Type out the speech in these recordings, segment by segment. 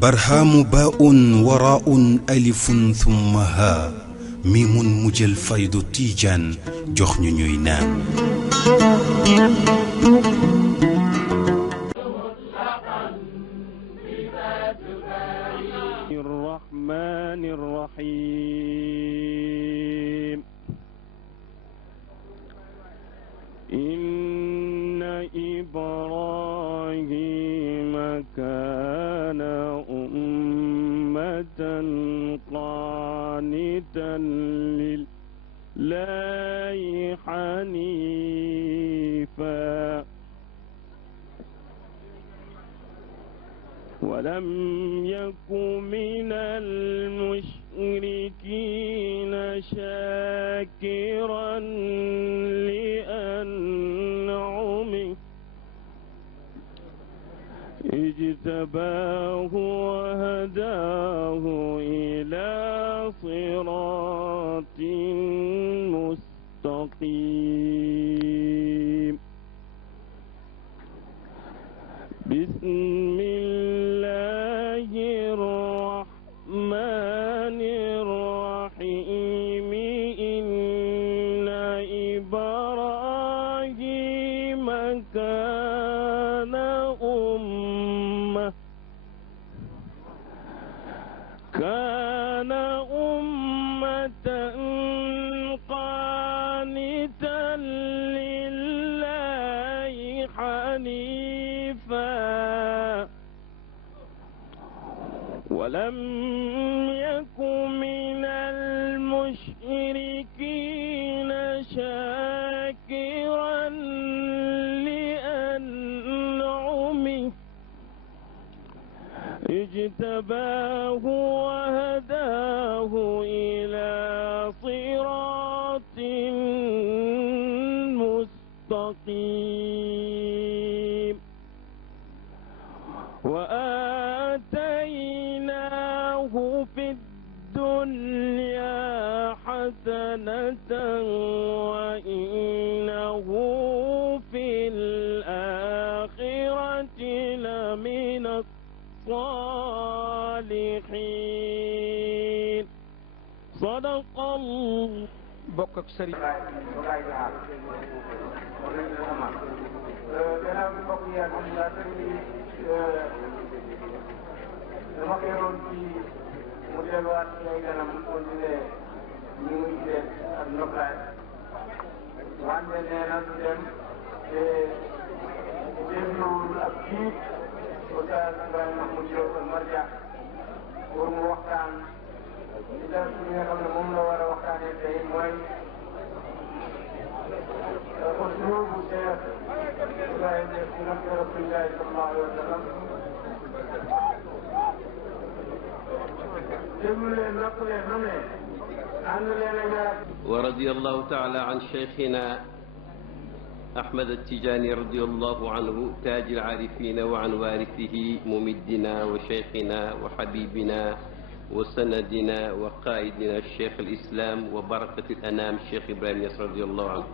برهام باء وراء ألف ثم ها ميم مجل فيض تيجان جخن نينان الرحمن الرحيم إن إبراهيم كان أمة قانتا لله حنيفا ولم يك من المشركين شاكرا لأنعمه اجتباه وهداه إلى صراط مستقيم بسم الله الرحمن الرحيم إن إبراهيم كان أمة قانتا لله حنيفا ولم يك من المشركين شاكرا لأنعمه اجتباه وهداه إلى صراط مستقيم وآتيناه في الدنيا حسنة وإنه في الآخرة لمن الصالحين صدق الله bokk ak sëriñ gannaaw bi bokk yi alhamdulilah sëriñ bi dama xeeroon ci mu delluwaat ci ay ganam continué ñu ngi gisee ak ndokkaay wante nee na du dem te dégluwul ak kii Oustaz Ibrahima Mahmoud Diop ak Marja pour mu waxtaan ci dara li nga xam ne moom la war a waxtaanee tey mooy uslubu Cheikh Ibrahima Niass ci nafsi Rasulillahi sallallahu alayhi wa sallam déglu leen nopp leen xam ne ànd leen a ñaar ورضي الله تعالى عن شيخنا أحمد التجاني رضي الله عنه تاج العارفين وعن وارثه ممدنا وشيخنا وحبيبنا وسندنا وقائدنا الشيخ الإسلام وبركة الأنام الشيخ إبراهيم نياس رضي الله عنه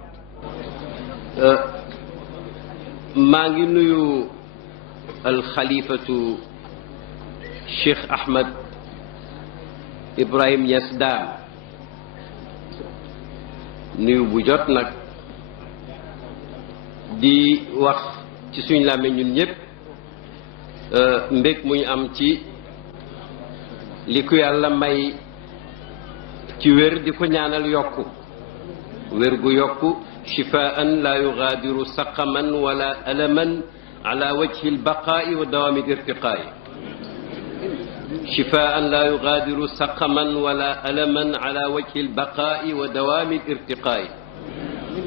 ما نيو الخليفة الشيخ أحمد إبراهيم نياس دام نيو بوجوت نك di wax ci suñ làmmiñ ñun ñëpp mbég muñ am ci li ko yàlla may ci wér di ko ñaanal yokku wér gu yokku shifaan la yugaadiru saqaman wala alaman ala wajhi albaqaa'i wa dawaami irtiqaa'i shifaan la yugaadiru saqaman wala alaman ala wajhi albaqaa'i wa dawaami irtiqaa'i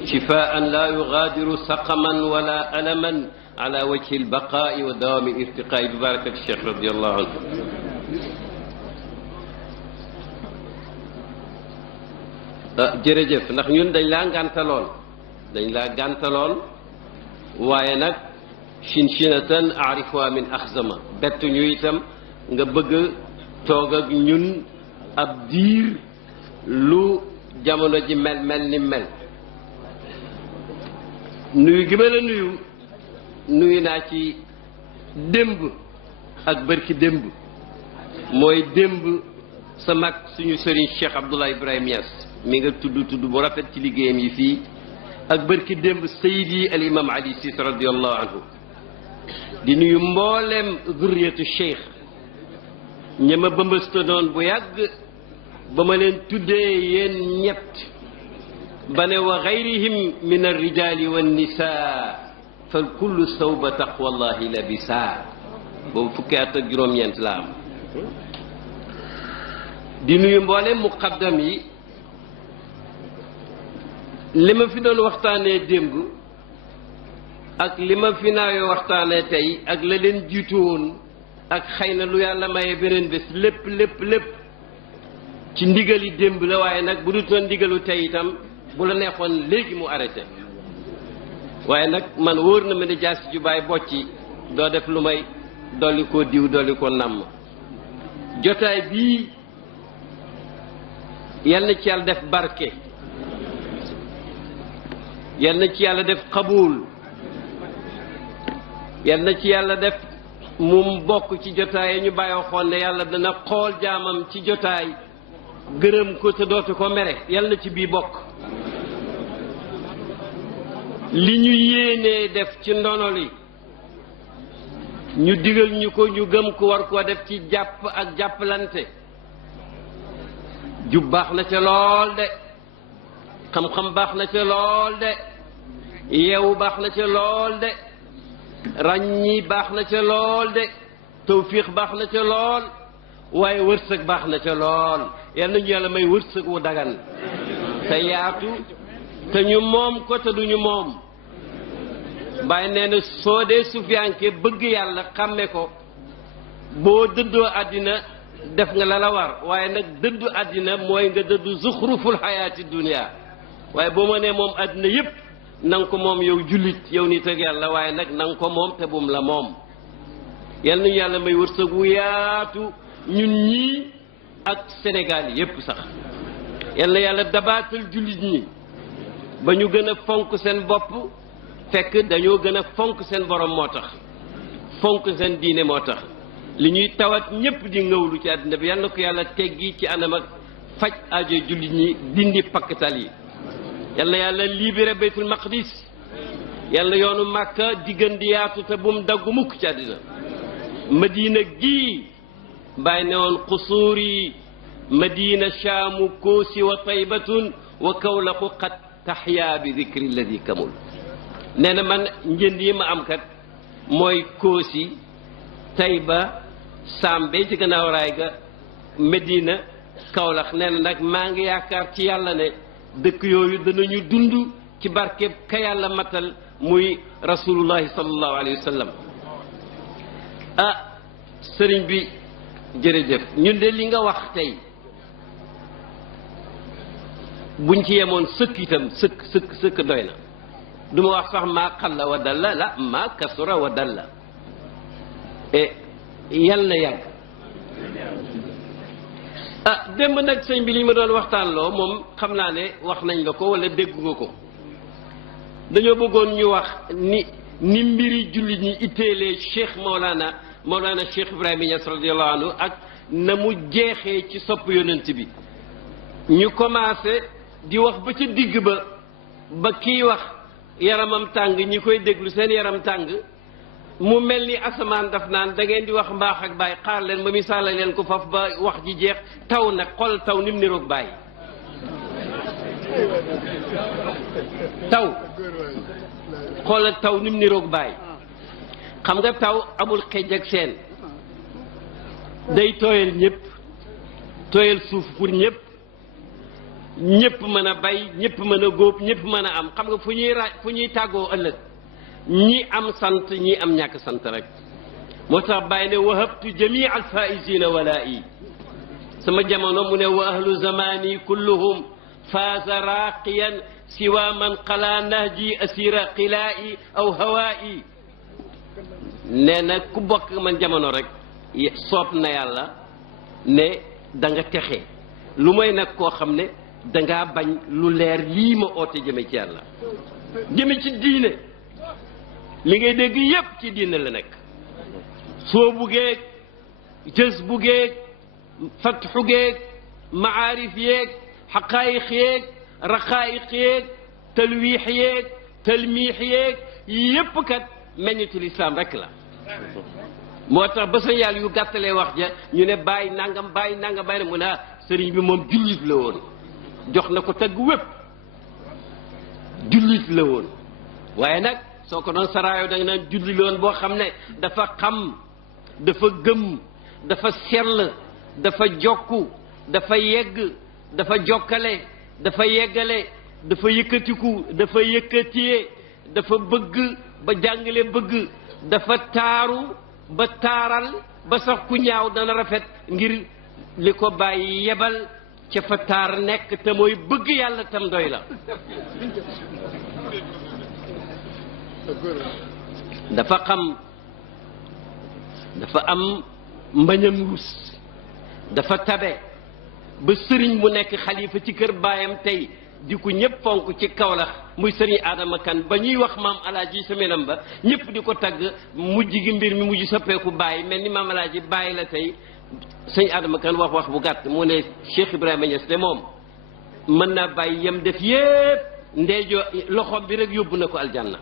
شفاء لا يغادر سقما ولا ألما على وجه البقاء ودوام الارتقاء ببركة الشيخ رضي الله عنه jërëjëf ndax ñun dañ laa gàntaloon waaye nag shinshinatan aarifuha min axzama bett ñu itam nga bëgg toog ak ñun ab diir lu jamono ji mel ni mel nuyu gi ma la nuyu naa ci démb ak bërki démb mooy démb sa mag suñu sëriñ Cheikh Abdoulaye Ibrahima Niass mi nga tudd bu rafet ci liggéeyam yi fii ak bërki démb Seydi al imam Ali Cissé radiyallahu anhu di nuyu mboolem zurriyatu Cheikh ña ma bëmbësta doon bu yàgg ba ma leen tuddee yéen ñett ba ne wa gayrihim min alrijali wannisaa fal kullu sawba taqwallahi labisa boobu fukki at ak juróom-ñeent la am di nuyu mboolem muqaddam yi li ma fi doon waxtaanee démb ak li ma fi naawee waxtaanee tey ak la leen jiitu woon ak xëy na lu yàlla maye beneen bés lépp ci ndigali démb la waaye nag bu dutoon ndigalu tey itam bu la neexoon léegi mu arrêté waaye nag man wóor na ma ne jaasi ju baay bocci doo def lu may dolli koo diw dolli ko namm jotaay bii yal na ci yàlla def barke yal na ci yàlla def xabuul yal na ci yàlla def mu bokk ci jotaay ñu bàyyoo xoon ne yàlla dana xool jaamam ci jotaay gërëm ko te dootu ko mere yal na ci bii bokk li ñu yéenee def ci ndono li ñu digal ñu ko ñu gëm ko war koo def ci jàpp ak jàppalante jub baax na ca lool de xam-xam baax na ca lool de yeewu baax na ca lool de ràññi baax na ca lool de tawfiix baax na ca lool waaye wërsëg baax na ca lool yal nañu yàlla may wërsëg wu dagan te yaatu te ñu moom ko te duñu moom bàyyi nee na soo dee sufiyanke bëgg yàlla xàmme ko boo dëddoo àddina def nga la la war waaye nag dëddu àddina mooy nga dëddu zuxruful xayaati dunia waaye boo ma nee moom àddina yépp na nga ko moom yow jullit yow nit ak yàlla waaye nag na nga ko moom te bum la moom yal nañu yàlla may wërsëg wu yaatu ñun ñii ak Sénégal yépp sax yal na yàlla dabaatal jullit ñi ba ñu gën a fonk seen bopp fekk dañoo gën a fonk seen borom moo tax fonk seen diine moo tax li ñuy tawat ñépp di ngawlu ci àddina bi yal na ko yàlla teggi ci anam ak faj aajo jullit ñi dindi pakkatal yi yal na yàlla libéré baytul maqdis yal na yoonu màkka diggan di yaatu te bum daggu mukk ci àddina madina gii bàyyi ne woon xusuuri madina shaamu koosi wa taybatun wa kawlaqu qad taxyaa bi dikri alladi kamul nee na man njënd yi ma am kat mooy koosi tayba sambe ci gannaaw raay ga medina kawlax nee na nag maa ngi yaakaar ci yàlla ne dëkk yooyu danañu dund ci barkeb ka yàlla matal muy rasulullahi sallallahu alayhi wa sallam ah sëriñ bi jërëjëf ñun de li nga wax tey buñ ci yemoon sëkk itam sëkk doy na du ma wax sax maa xalla wa dalla la maa kasura wa dalla yal na yàgg ah démb nag sëñ bi li ma doon waxtaan loo moom xam naa ne wax nañ la ko wala dégg nga ko dañoo bëggoon ñu wax ni mbiri jullit ñi itteelee Cheikh Mawlana Cheikh Ibrahima Niass radiyallahu anhu ak na mu jeexee ci sopp yonent bi ñu commencé di wax ba ca digg ba kiy wax yaramam tàng ñi koy déglu seen yaram tàng mu mel ni asamaan daf naan da ngeen di wax mbaax ak baay xaar leen ba misaala leen ko faf ba wax ji jeex taw nag xol taw ni mu niroog baay taw xoolal taw ni mu niroog baay xam nga taw amul xejj ak seen day tooyal ñëpp tooyal suuf pour ñëpp mën a bay ñëpp mën a góob ñëpp mën a am xam nga fu ñuy tàggoo ëllëg ñi am sant ñi am ñàkk sant rek moo tax bàyyi ne wahabtu jamii al faisina walaa'i sama jamono mu ne wa ahlu zamani kulluhum faaza raqiyan siwa man qala nahji asira qilaa'i aw hawaa'i nee na ku bokk man jamono rek soob na yàlla ne da nga texe lu mooy nag koo xam ne dangaa bañ lu leer lii ma oote jëme ci yàlla jëme ci diine li ngay dégg yépp ci diine la nekk soo bugeeg jës bugeeg fatxu geeg maarif yeeg xaqaayiq yeeg raqaayiq yeeg talwiix yeeg talmiix yeeg yépp kat meññitul islam rek la moo tax ba sa yàlla yu gàttalee wax ja ñu ne bàyyi nangam bàyyi nangam bàyyi na mu ne sëriñ bi moom jullit la woon jox na ko tagg wépp jullit la woon waaye nag soo ko doon saraayo da nga naan jullit la woon boo xam ne dafa xam dafa gëm dafa sell dafa jokku dafa yegg dafa jokkale dafa yeggale dafa yëkkatiku dafa yëkkatiyee dafa bëgg ba jàngale bëgg dafa taaru ba taaral ba sax ku ñaaw dana rafet ngir li ko bàyyi yebal ca fa taar nekk te mooy bëgg yàlla tam doy la dafa xam dafa am mbañam rus dafa tabe ba sëriñ mu nekk xalifa ci kër baayam tey di ko ñëpp fonk ci Kawlax muy sëriñ Adama Kan ba ñuy wax maam alaaji semenam ba ñëpp di ko tagg mujj gi mbir mi mujj soppeeku bàyyi mel ni maam alaaji bàyyi la tey sëñ Adama Kan wax bu gàtt mu ne Cheikh Ibrahima Niass de moom mën naa bàyyi yem def yépp ndeejo loxo bi rek yóbbu na ko aljanna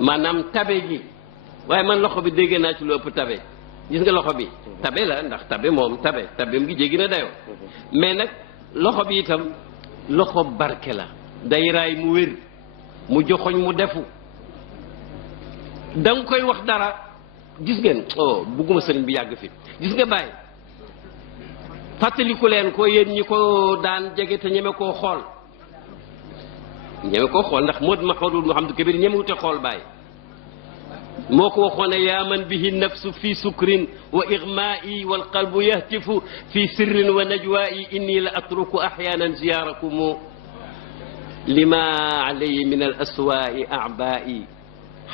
maanaam tabe gi waaye man loxo bi dégg naa ci lu ëpp tabe gis nga loxo bi tabe la ndax tabe moom tabeem gi jéggi na dayoo mais nag loxo bi itam loxo barke la day raay mu wér mu joxoñ mu defu danga koy wax dara gis ngeen bugguma sëriñ bi yàgg fi gis nga bàyyi fàttaliku leen ko yéen ñi ko daan jege te ñeme koo xool ndax Mahmadul Mouhamadou Kabir ñemewute xool bàyyi moo ko waxoon ne yaa man bihi nafsu fi sukrin wa igmaai wal qalbu yahtifu fi sirrin wa najwaai inni la atruku axyanan ziyaarakum lima alayhi min al aswaai abaai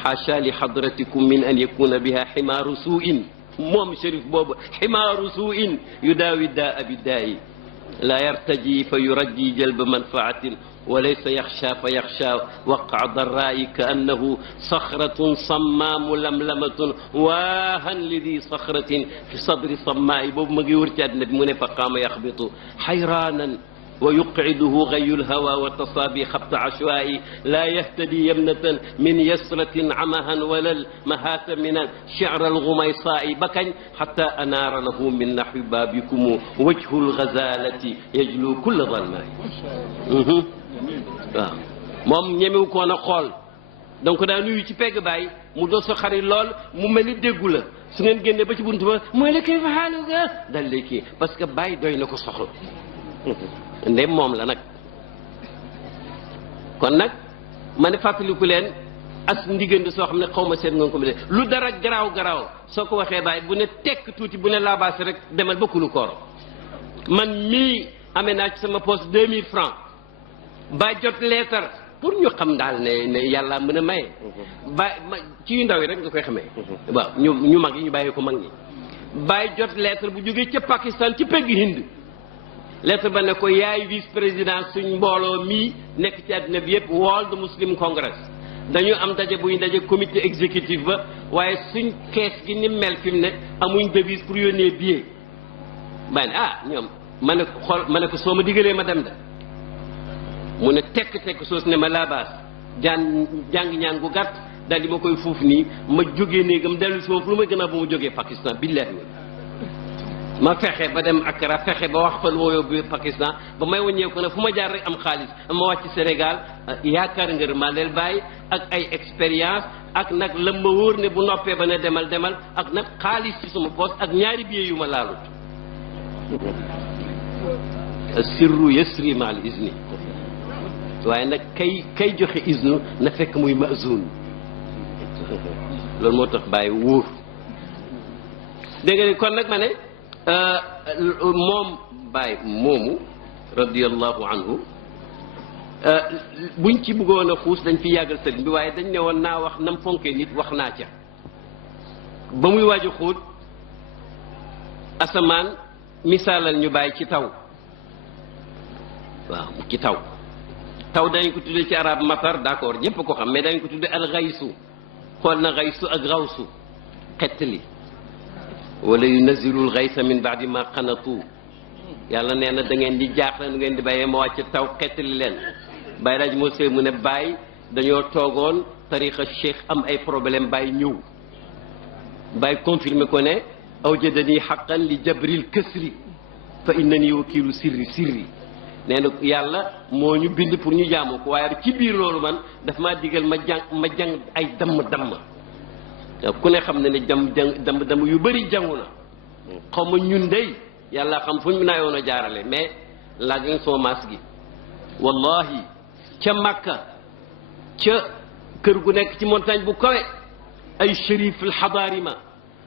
xaasha li xadratikum min an yakuna biha ximaaru suuin moom shérif boobu ximaaru suuin yudaawi daa biddaayi laa yartaji fa yurajji jalba manfaatin وليس يخشى فيخشى وقع ضراء كأنه صخرة صماء ململمة واها لذي صخرة في صدر صماء بوب مغي ورتاد نبي فقام يخبط حيرانا ويقعده غي الهوى وتصابي خبط عشوائي لا يهتدي يمنة من يسرة عمها ولا المهات من شعر الغميصاء بكن حتى أنار له من نحو بابكم وجه الغزالة يجلو كل ظلماء waaw moom ñemewu koon a xool donc daa nuyu ci pegg bàyyi mu doon sa xarit lool mu mel ni déggu la su ngeen génnee ba ci buntu ba mooy la kay fa xaaluga dal lay kii parce que bàyyi doy na ko soxla ndem moom la nag kon nag ma ne fàttaliku leen as ndiggante soo xam ne xaw ma seet nga ko mu de lu dara garaaw soo ko waxee bàyyi bu ne tekk tuuti bu ne laabaasi rek demal ba kulu koor man mii amee naa ci sama poste 2000 francs ba jot leetar pour ñu xam daal ne yàlla mën a maye ci yu ndaw yi rek nga koy xamee waaw ñu mag yi ñu bàyyi ko mag ñi bàyyi jot leetar bu jógee ca Pakistan ci pegg Hind leetar ba ne ko yaay vice président suñ mbooloo mii nekk ci àddina bi yëpp World Muslim Congress dañu am daje buy daje comité exécutif ba waaye suñ kees gi ni mel fi mu ne amuñ devise pour yónnee billet bàyyi ne ñoom ma ne ko soo ma digalee ma dem de mu ne tekk soos ne ma laabaas jàng ñaan gu gàtt daal di ma koy fuuf nii ma jógee néegam dellu si ma fu lu ma gën a bu ma jógee Pakistan billahi ma fexe ba dem Accra fexe ba wax fa lu ma yóbbu Pakistan ba may wàññeeku nag fu ma jaar rek am xaalis ma wàcc Sénégal yaakaar ngër maa leel bàyyi ak ay expérience ak nag la ma wóor ne bu noppee ba ne demal ak nag xaalis ci suma poos ak ñaari billets yu ma laalut sirru yasri ma al izni waaye nag kay joxe isnu na fekk muy mazun loolu moo tax bàyyi wóor dégg nga ni kon nag ma ne moom bàyyi moomu radiyallahu anhu buñ ci bëggoon a xuus dañ fi yàggal sëriñ bi waaye dañ ne woon naa wax nam fonkee nit wax naa ca ba muy waaj a xóot asamaan misaalal ñu bàyyi ci taw waaw ci taw taw dañ ko tuddee ci arab matar d'accord ñëpp ko xam mais dañ ko tuddee al xaysu xool na xaysu ak xawsu xettali wala yunazilu al xaysa min baadi ma qanatu yàlla nee na da ngeen di jaaxle nu ngeen di bàyyee ma wàcc taw xettali leen Baye Raj moo sey mu ne Baye dañoo toogoon tariqa cheikh am ay problème Baye ñëw Baye confirmé ko ne awjadani xaqan li jabril kasri fa innani wakilu sirri nee na yàlla moo ñu bind pour ñu jaamu ko waaye ci biir loolu man daf maa digal ma jàng ay damm ku ne xam ne ne damm yu bëri jàngu na xaw ma ñun dey yàlla xam fu ñu naayoon a jaarale mais laaj nga sama maas gi wallahi ca Makka ca kër gu nekk ci montagne bu kawe ay shérif al xadaarima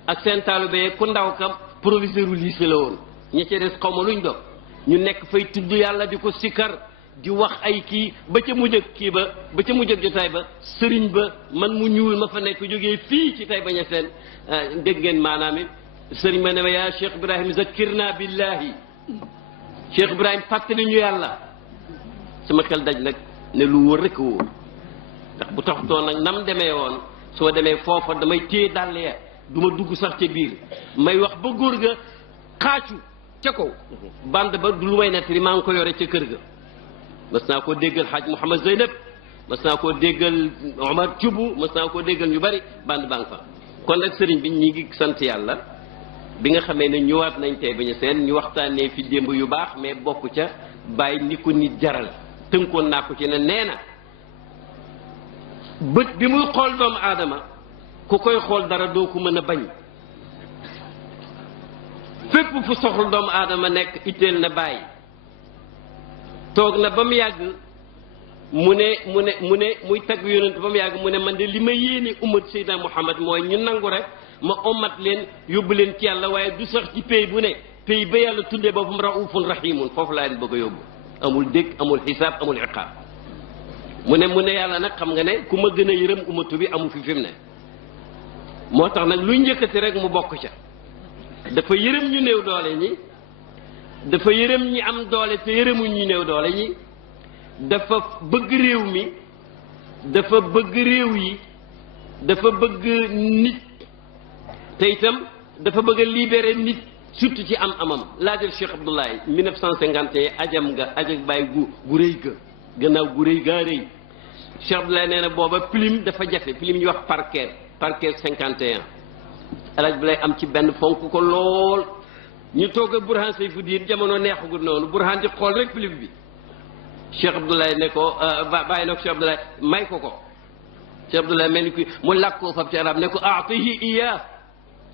ak seen taalibe ku ndaw kam proviseur u lycée la woon ña ca des xaw ma luñ doon ñu nekk fay tudd yàlla di ko sikkar di wax ay kii ba ca mujj ak kii ba ca mujj ak jotaay ba sëriñ ba man mu ñuul ma fa nekk jógee fii ci Taïba Niassène dégg ngeen maanaam it sëriñ ma ne ma yaa Cheikh Ibrahim zakkirna billahi Cheikh Ibrahim fàttali ñu yàlla sama xel daj nag ne lu wóor rek a wóor ndax bu taxutoon nag nam demee woon soo demee foofa damay téye dàll ya du ma dugg sax ca biir may wax ba góor ga xaacu ca kaw bande ba du lu may nettali maa ngi ko yore ca kër ga mas naa koo déggal Hadj Mouhamad Zeynab mas naa koo déggal Omar Thioub mas naa koo déggal ñu bari bande baa ngi fa kon nag sëriñ bi ñi ngi sant yàlla bi nga xamee ne ñëwaat nañ Taïba Niassène ñu waxtaanee fi démb yu baax mais bokk ca bàyyi ni ko nit jaral tënkoon naa ko ci ne nee na bët bi muy xool doomu aadama ku koy xool dara doo ko mën a bañ fépp fu soxla doomu aadama nekk itteel na bàyyi toog na ba mu yàgg mu ne muy tagg yonent ba mu yàgg mu ne man de li ma yéene ummat Seydina Muhammad mooy ñu nangu rek ma ommat leen yóbbu leen ci yàlla waaye du sax ci pays bu ne pays ba yàlla tuddee boppam raufun rahimun foofu laa leen bëgg a yóbbu amul dégg amul xisaab amul iqaab mu ne yàlla nag xam nga ne ku ma gën a yërëm ummatu bi amu fi mu ne moo tax nag luy njëkkati rek mu bokk ca dafa yërëm ñu néew doole ñi dafa yërëm ñi am doole te yërëmuñ ñu néew doole ñi dafa bëgg réew mi dafa bëgg réew yi dafa bëgg nit te itam dafa bëgg a libérer nit surtout ci am amam laajal Cheikh Abdoulaye 1951 ajam nga ajak bàyyi gu rëy ga gannaaw gu rëy gaa rëy Cheikh Abdoulaye nee na booba plume dafa jafe plume ñu wax parquet 51 alaaj bi lay am ci benn fonk ko lool ñu toog a Burhan Sayfuddin jamono neexagul noonu Burhan di xool rek plume bi Cheikh Abdoulaye ne ko bàyyi na ko Cheikh Abdoulaye may ko Cheikh Abdoulaye mel ni ki mu làkk ko fab ci arab ne ko aatihi iya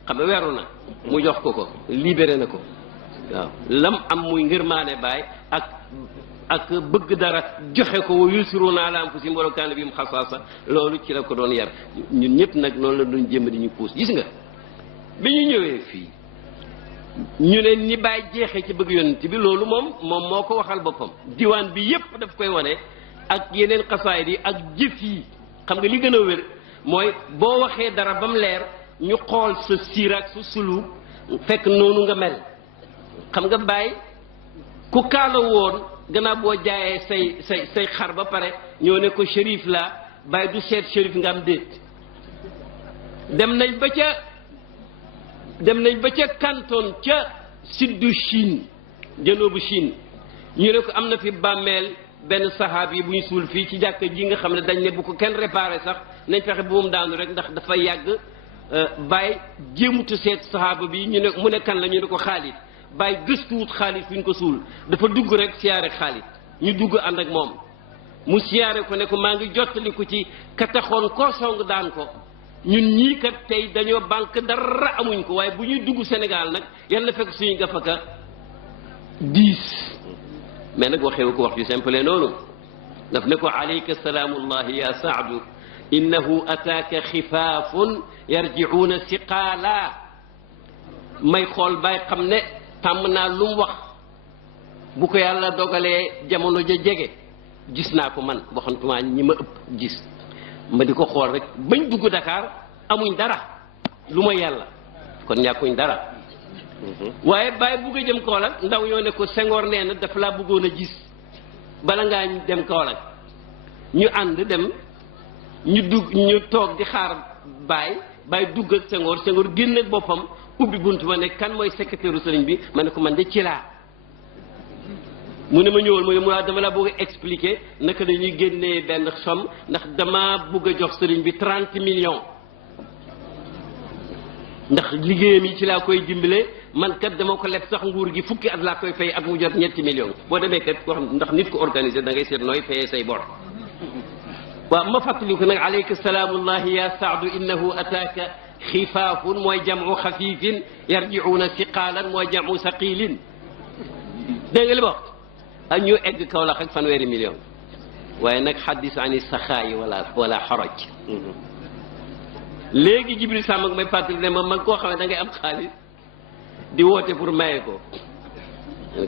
xam nga weeru na mu jox ko libéré na ko waaw lam am muy ngërmaane baay ak bëgg dara joxe ko wa yusiruna ala anfusihim walaw kaana bihim xasaasa loolu ci la ko doon yar ñun ñëpp nag noonu la doon jéem di ñu puus gis nga bi ñu ñëwee fii ñu ne ni baay jeexee ci bëgg yonent bi loolu moom moo ko waxal boppam diwaan bi yépp daf koy wane ak yeneen xasaayid yi ak jëf yi xam nga li gën a wér mooy boo waxee dara ba mu leer ñu xool sa siira ak sa suluk fekk noonu nga mel xam nga baay ku kaala woon gannaaw boo jaayee say xar ba pare ñoo ne ko shérif la baay du seet shérif nga am déet dem nañ ba ca canton ca suddu Chine janoobu Chine ñu ne ko am na fi bàmmeel benn sahaab yi bu ñu suul fii ci jàkka ji nga xam ne dañ ne bu ko kenn réparé sax nañ fexe bu mu daanu rek ndax dafa yàgg bàyyi jéemutu seet sahaaba bi ñu ne mu ne kan la ñu ne ko Xaalid bàyyi gëstuwut Xaalid fi ñu ko suul dafa dugg rek siyaare Xaalid ñu dugg ànd ak moom mu siyaare ko ne ko maa ngi jottali ko ci ka taxoon koo song daan ko ñun ñii kat tey dañoo banque dara amuñ ko waaye bu ñuy dugg Sénégal nag yàlla fekk suñu gafaka 10 mais nag waxewu ko wax yu simple noonu daf ne ko alayka salaamullahi ya saadu innahu ataaka xifaafun yarjicuuna siqaala may xool bay xam ne tàmm naa lu mu wax bu ko yàlla dogalee jamono ja jege gis naa ko man waxantumaa ñi ma ëpp gis ma di ko xool rek bañ dugg Dakar amuñ dara lu ma yàlla kon ñàkkuñ dara waaye bàyyi bugg a jëm Kaolack ndaw ñoo ne ko Senghor nee na dafa laa bëggoon a gis bala ngaa dem Kaolack ñu ànd dem ñu toog di xaar Baye dugg ak Senghor génn ak boppam ubbi bunt ma ne kan mooy secrétaire u sëriñ bi ma ne ko man de ci laa mu ne ma ñëwal mu ne dama la bëgg a expliquer naka dañuy génnee benn somme ndax dama bëgg a jox sëriñ bi 30 millions ndax liggéeyam yi ci laa koy dimbale man kat dama ko leb sax nguur gi fukki at laa koy fay at mu jot 7 millions boo demee kat koo xam ndax nit ko organisé da ngay seet nooy fayee say bor waaw ma fàttali ko nag aleyka salaamullahi ya saadu innahu ataaka xifaafun mooy jamu xafiifin yarjiuuna siqaalan mooy jamu saqilin dégg nga li wax ak ñu egg Kaolack ak 100 millions waaye nag xaddis ani saxaayi wala xaraj léegi Jibril Samb ak may fàttali ne ma man koo xam ne da ngay am xaalis di woote pour maye ko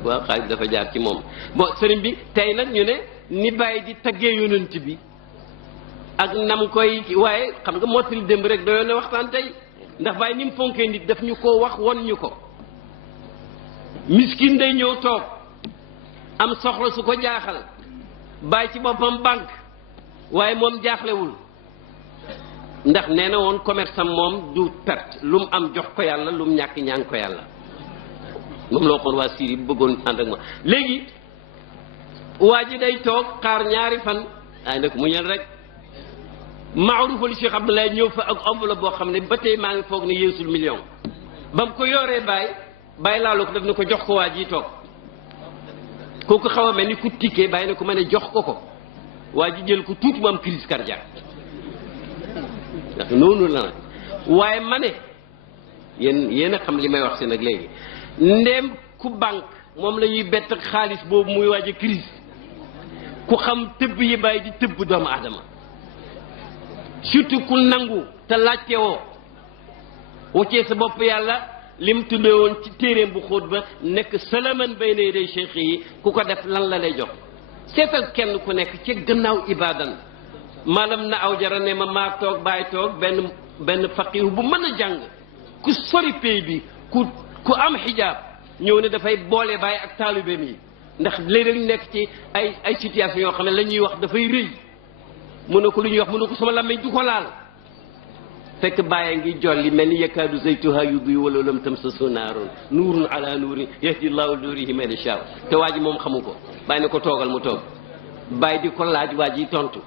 waaw xaalis dafa jaar ci moom bon sëriñ bi tey nag ñu ne ni bàyyi di taggee yonent bi ak nam koy waaye xam nga mottali démb rek doyoon na waxtaan tey ndax bàyyi ni mu fonkee nit daf ñu ko wax won ñu ko miskin day ñëw toog am soxla su ko jaaxal bàyyi ci boppam banque waaye moom jaaxlewul ndax nee na woon commerce am moom du perte lu mu am jox ko yàlla lu mu ñàkk ñaan ko yàlla moom la waxoon waa Syrie bu bëggoon ànd ak ma léegi waa ji day toog xaar ñaari fan ay nag mu ñel rek Maaruf li Cheikh Abdoulaye ñëw fa ak enveloppe boo xam ne ba tey maa ngi foog ne yeesul million ba mu ko yoree bàyyi laalu ko daf ne ko jox ko waa ji toog kooku xaw a mel ni ku tikkee bàyyi ne ko ma ne jox ko waa ji jël ko tuuti mu am crise cardiaque ndax noonu la nag waaye ma ne yéen a xam li may wax si nag léegi ndéem ku banque moom la ñuy bett ak xaalis boobu muy waaj a crise ku xam tëbb yi bàyyi di tëbb doomu aadama surtout ku nangu te laajte woo wàccee sa bopp yàlla lim tuddee woon ci téeréem bu xóot ba nekk salaman bayna yaday cheikh yi ku ko def lan la lay jox seetal kenn ku nekk ci gannaaw ibadan maalam na aw jara ne ma maa toog bàyyi toog benn faqihu bu mën a jàng ku sori pay bi ku am xijaab ñëw ne dafay boole bàyyi ak taalibe mi ndax léeg-léeg nekk ci ay situation yoo xam ne la ñuy wax dafay rëy mu ne ko lu ñuy wax mu ne ko sama làmmiñ du ko laal fekk bàyyi ngi jolli mel ni yakaadu zaytuha yudhi walaw lam tamsasu naarun nuurun ala nuurin yahdi llahu nuurihi man yashaa te waa ji moom xamu ko bàyyi ne ko toogal mu toog bàyyi di ko laaj waa ji tontu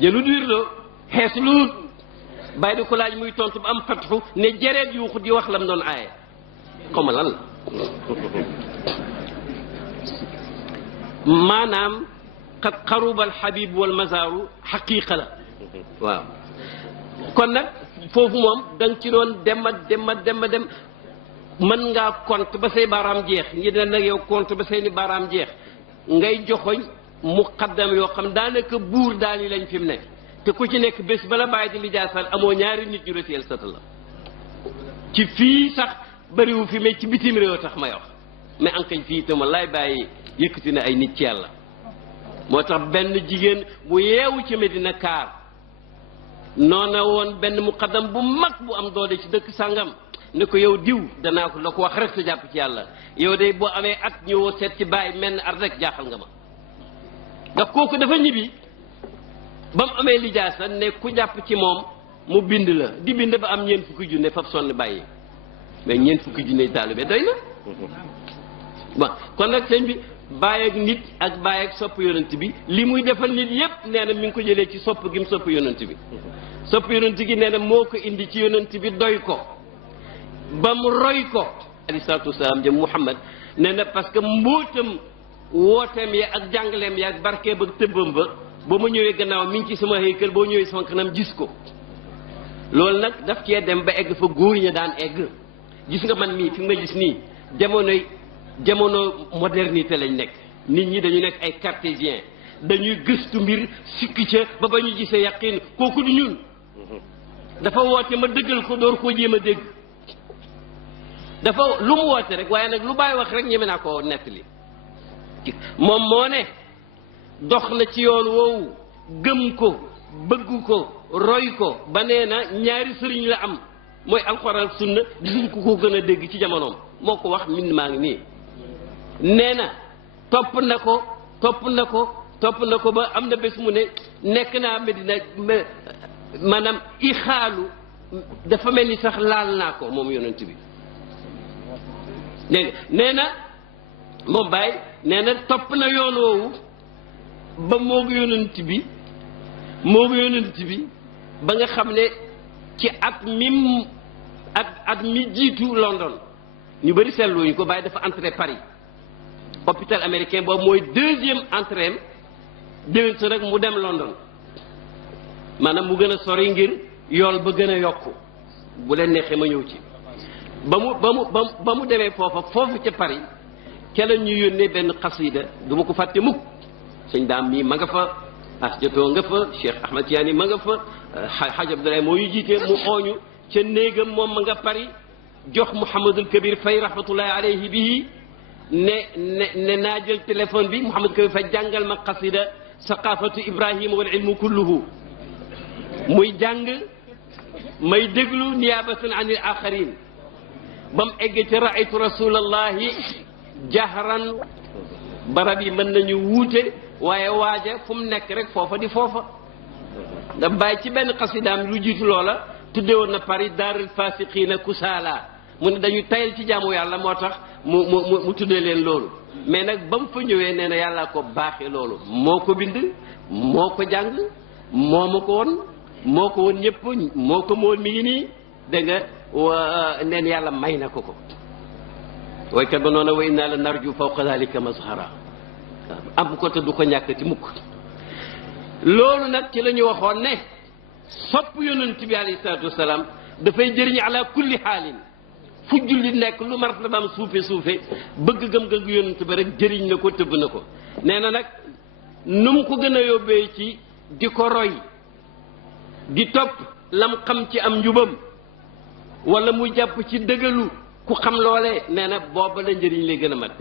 jëlut wirdo xeesluut bàyyi di ko laaj muy tontu ba am fatxu ne jereet yuuxu di wax lam doon aaye xaw ma lan la maanaam qad qaruba alxabib wal mazaaru xaqiiqa la waaw kon nag foofu moom da nga ci doon dem mën ngaa compte ba say baaraam jeex ñi ne nag yow compte ba say ni baaraam jeex ngay joxoñ muqaddam yoo xam daanaka buur daal yi lañ fi mu nekk te ku ci nekk bés bala bàyyi di lijaasal amoo ñaari nit ñu reteel sata la ci fii sax bëriwu fi mais ci bitim réew tax may wax mais ankañ fii itam laay bàyyi yëkkati na ay nit ci yàlla moo tax benn jigéen bu yeewu ci Medina Kaar noona woon benn muqaddam bu mag bu am doole ci dëkk sàngam ne ko yow diw danaa ko la ko wax rek sa jàpp ci yàlla yow de boo amee at ñëwoo seet ci bàyyi mel ni at rek jaaxal nga ma ndax kooku dafa ñibbi ba mu amee lijaasa ne ku jàpp ci moom mu bind la di bind ba am 4 fukki junne fab sonn bàyyi mais 4 fukki junne taalibe doy na bon kon nag sëñ bi bàyyi ak nit ak bàyyi ak sopp yonent bi li muy defal nit yépp nee na mi ngi ko jëlee ci sopp gi mu sopp yonent bi sopp yonent gi nee na moo ko indi ci yonent bi doy ko ba mu roy ko alayhi salaatu wasalaam jëm Muhammad nee na parce que mbootam wooteem ya ak jàngaleem ya ak barke ba tëbbam ba ba ma ñëwee gannaaw mi ngi ci sama xëykal boo ñëwee sama kanam gis ko loolu nag daf cee dem ba egg fa góor ña daan egg gis nga man mii fi nga gis nii jamono modernité lañ nekk nit ñi dañu nekk ay cartésien dañuy gëstu mbir sikki ca ba ñu gisee yaqin kooku du ñun dafa woote ma dëggal ko door koo jéem a dégg dafa lu mu woote rek waaye nag lu bàyyi wax rek ñeme naa ko nettali moom moo ne dox na ci yoon woowu gëm ko bëgg ko roy ko ba nee na ñaari sëriñ la am mooy alxuraan sunna gisuñ ko gën a dégg ci jamonoom moo ko wax mbind maa ngi nii nee na topp na ko ba am na bés mu ne nekk naa Medina maanaam ixaalu dafa mel ni sax laal naa ko moom yonent bi dégg nga nee na moom Baye nee na topp na yoon woowu ba moogu yonent bi ba nga xam ne ci at mi jiitu London ñu bëri seetluñu ko Baye dafa entré Paris hôpital américain boobu mooy deuxième entrée déwén sa rek mu dem London maanaam mu gën a sori ngir yool ba gën a yokku bu leen neexee ma ñëw ci ba mu demee foofu ca Paris ca la ñu yónnee benn xasida du ma ko fàtte mukk sëñ daam mii ma nga fa asjatoo nga fa Cheikh Ahmad Tidiane ma nga fa Hadj Abdoulaye moo ñu jiite mu ooñu ca néegam moom ma nga Paris jox Mouhamadul Kabir Fay rahmatullahi alayhi bii ne naa jël téléphone bi Mouhamadul Kabir Fay jàngal ma xasida saqafatu Ibrahima wal ilmu kulluhu muy jàng may déglu niyaabatan anil axarin ba mu egg ci raaytu rasulallahi jahran barab yi mën nañu wuute waaye waaja fu mu nekk rek foofa di foofa da bàyyi ci benn xasidaam lu jiitu loola tudde woon na Paris daarul fasiqiina kusaala mu ne dañuy tayal ci jaamu yàlla moo tax mu tuddee leen loolu mais nag ba mu fa ñëwee nee na yàlla ko baaxee loolu moo ko bind moo ko jàng moo ma ko woon moo ko woon ñëpp moo ko mool mi ngi nii dégg nga neen yàlla may na ko waykat ba noonu wa inna la narju fawqa dalika mazhara am ko te du ko ñàkkati mukk loolu nag ci la ñu waxoon ne sopp yonent bi alayhi salaatu wasalaam dafay jëriñ ala kulli xaalin fu julli nekk lu martabaam suufe bëgg gëm-gëm yonent bi rek jëriñ na ko tëbb na ko nee na nag nu mu ko gën a yóbbee ci di ko roy di topp lam xam ci am njubam wala mu jàpp ci dëggalu ku xam loolee nee na booba la njëriñ lay gën a mat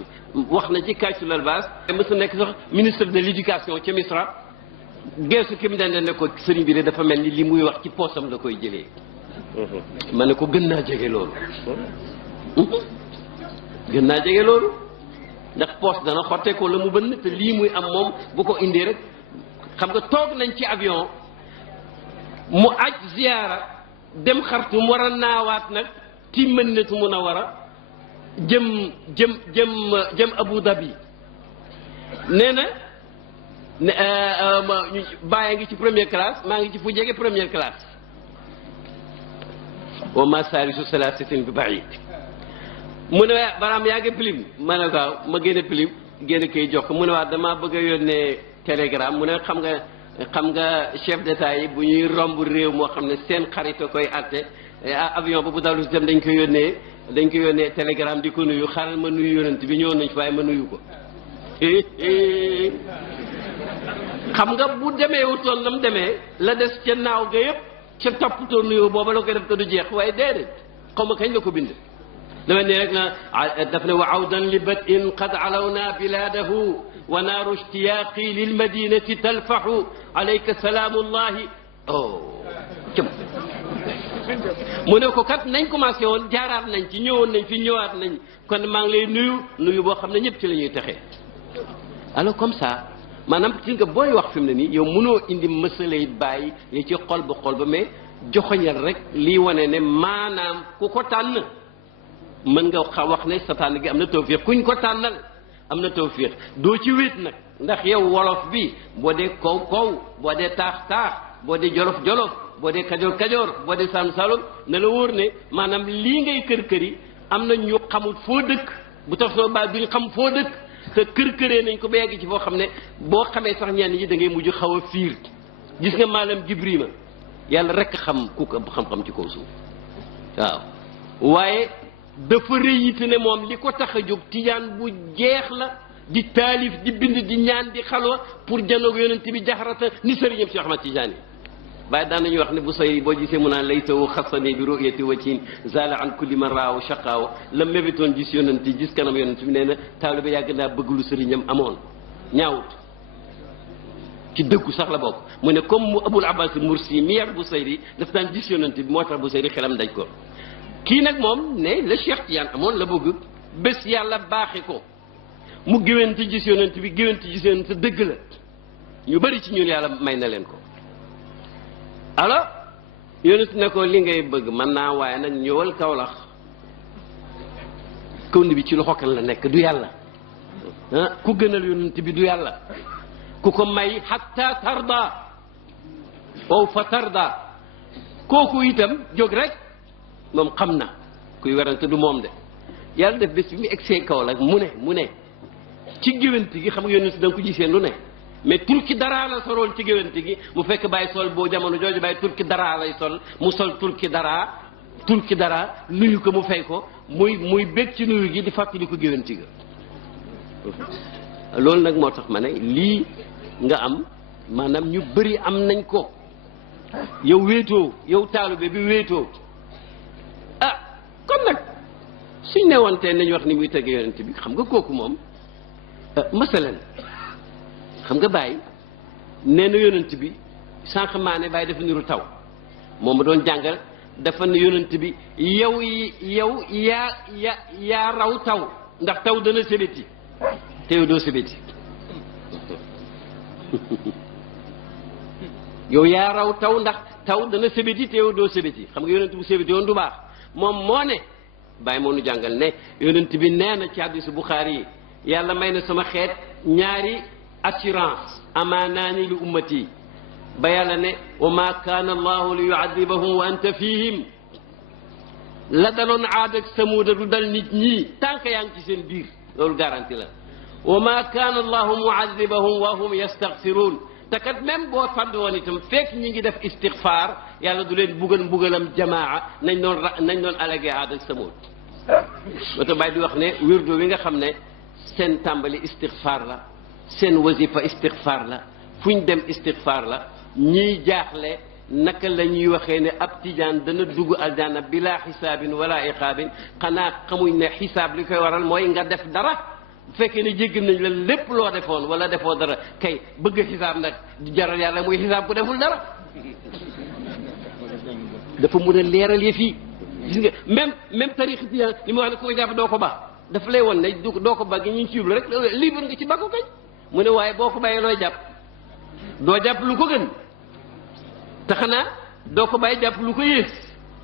wax na ci Kashful Albas mës na nekk sax ministre de l'éducation ca Misra geesu ki mu dende ne ko sëriñ bi de dafa mel ni li muy wax ci poosam la koy jëlee ma ne ko gën naa jege loolu ndax poos dana xotte ko la mu bënn te lii muy am moom bu ko indi rek xam nga toog nañ ci avion mu aj ziyaara dem Xartum war a naawaat nag ci Madinatu Munawwara jëm Abu Dhabi nee na bàyyi ngi ci première classe maa ngi ci fu jege première classe wa ma sarisu salasatin bi baid mu ne waa baraam yaa ngi pilim ma ne waaw ma génne pilim génne kay jox ko mu ne waa damaa bëgg a yónnee télégramme mu ne xam nga chef d'état yi bu ñuy romb réew moo xam ne seen xarit a koy atte avion ba bu dalu dem dañ koy yónnee télégramme di ko nuyu xaaral ma nuyu yonent bi ñëwoon nañ fa waaye ma nuyu ko xam nga bu demee wutoon nam demee la des ca naaw ga yëpp ca toppatoo nuyu booba la koy def te du jeex waaye déedéet xaw ma kañ la ko bind dama ne rek na daf ne wa awdan li bat in qad alawna biladahu wa naaru ishtiyaaqi lil madinati talfaxu alayka salaamullahi cëm mu ne ko kat nañ commencé woon jaaraat nañ ci ñëwoon nañ fi ñëwaat nañ kon maa ngi lay nuyu boo xam ne ñëpp ci la ñuy texee alors comme ça maanaam ci nga booy wax fi mu ne nii yow mënoo indi mësalay bàyyi li ci xol ba mais joxoñal rek lii wane ne maanaam ku ko tànn mën nga wax ne sa tànn gi am na tawfiq kuñ ko tànnal am na tawfiq doo ci wéet nag ndax yow wolof bi boo dee kaw boo dee taax boo dee jolof boo dee kajoor boo dee salum ne la wóor ne maanaam lii ngay kër-këri am na ñu xamul foo dëkk bu tax soo baa duñ xam foo dëkk te kër-këree nañ ko ba yegg ci foo xam ne boo xamee sax ñenn ñi da ngay mujj xaw a fiir gis nga maalam Jibrima yàlla rek xam ku ko xam-xam ci kaw suuf waaw waaye dafa rëyite ne moom li ko tax a jóg tijaan bu jeex la di taalif di bind di ñaan di xalwa pour janoog yonent bi jaxarata ni sëriñam Cheikh Ahmad Tidiane waaye daan nañu wax ne bu say boo gisee mu naan laytawu xasani bi ru'yati wajhin zala an kulli man raaw shaqaaw la mébétoon gis yonent gis kanam yonent bi nee na taalibe yàgg naa bëgg lu sëriñam amoon ñaawut ci dëggu sax la bokk mu ne comme mu Abul Abbas Mursi mi yar bu sayri daf daan gis yonent bi moo tax bu sayri xelam daj ko kii nag moom ne la Cheikh Tidiane amoon la bëgg bés yàlla baaxe ko mu géwénti gis yonent bi géwénti gis yonent dëgg la ñu bari ci ñun yàlla may na leen ko alors yonent ne ko li ngay bëgg mën naa waaye nag ñëwal Kawlax kawn bi ci loxo kan la nekk du yàlla ku gënal yonent bi du yàlla ku ko may hatta tarda aw fa tarda kooku itam jóg rek moom xam na kuy werante du moom de yàlla def bés bi mu egsee Kawlax mu ne ci géwénti gi xam nga yonent da nga ko gisee lu ne mais turki dara la soloon ci géwénti gi mu fekk bàyyi sol boo jamono jooju bàyyi turki dara lay sol mu sol turki dara nuyu ko mu fay ko muy bég ci nuyu gi di fàttali ko géwénti ga loolu nag moo tax ma ne lii nga am maanaam ñu bëri am nañ ko yow wéetoo yow taalube bi wéetoo ah kon nag suñ ne woon tey nañu wax ni muy tege yonent bi xam nga kooku moom masalan xam nga Baye nee na yonent bi sànq maa ne Baye dafa niru taw moom ma doon jàngal dafa ne yonent bi yow yaa raw taw ndax taw dana sebeti te yow doo sebeti yow yaa raw taw ndax taw dana sebeti te yow doo sebeti xam nga yonent bu sebeti woon du baax moom moo ne Baye moo nu jàngal ne yonent bi nee na ci hadiisu Buxaari yi yàlla may na sama xeet ñaari assurance amaanaani li ummati ba yàlla ne wa ma kaana allahu li yuadibahum wa anta fihim la daloon aad ak samuuda du dal nit ñi tànk yaa ngi ci seen biir loolu garanti la wa ma kaana allahu muadibahum wa hum yastaghfiruun te kat même boo fàdd woon itam fekk ñi ngi def istixfaar yàlla du leen mbugalam jamaa nañ doon alagee aad ak samuud ba ta bàyyi di wax ne wirdo wi nga xam ne seen tàmbali istixfaar la seen wasifa istixfaar la fu ñu dem istixfaar la ñiy jaaxle naka la ñuy waxee ne ab tijaan dana dugg aljana bila xisaabin wala iqaabin xanaa xamuñ ne xisaab li koy waral mooy nga def dara bu fekkee ne jégg nañ la lépp loo defoon wala defoo dara kay bëgg xisaab nag di jaral yàlla muy xisaab ku deful dara dafa mun a leeral yëf yi gis nga même tariix tijaan li ma wax ne ku ko jàpp doo ko baax dafa lay won ne doo ko bàgg ñu ci yublu rek libre nga ci bàggu kañ mu ne waaye boo ko bàyyee looy jàpp doo jàpp lu ko gën te xanaa doo ko bàyyi jàpp lu ko yées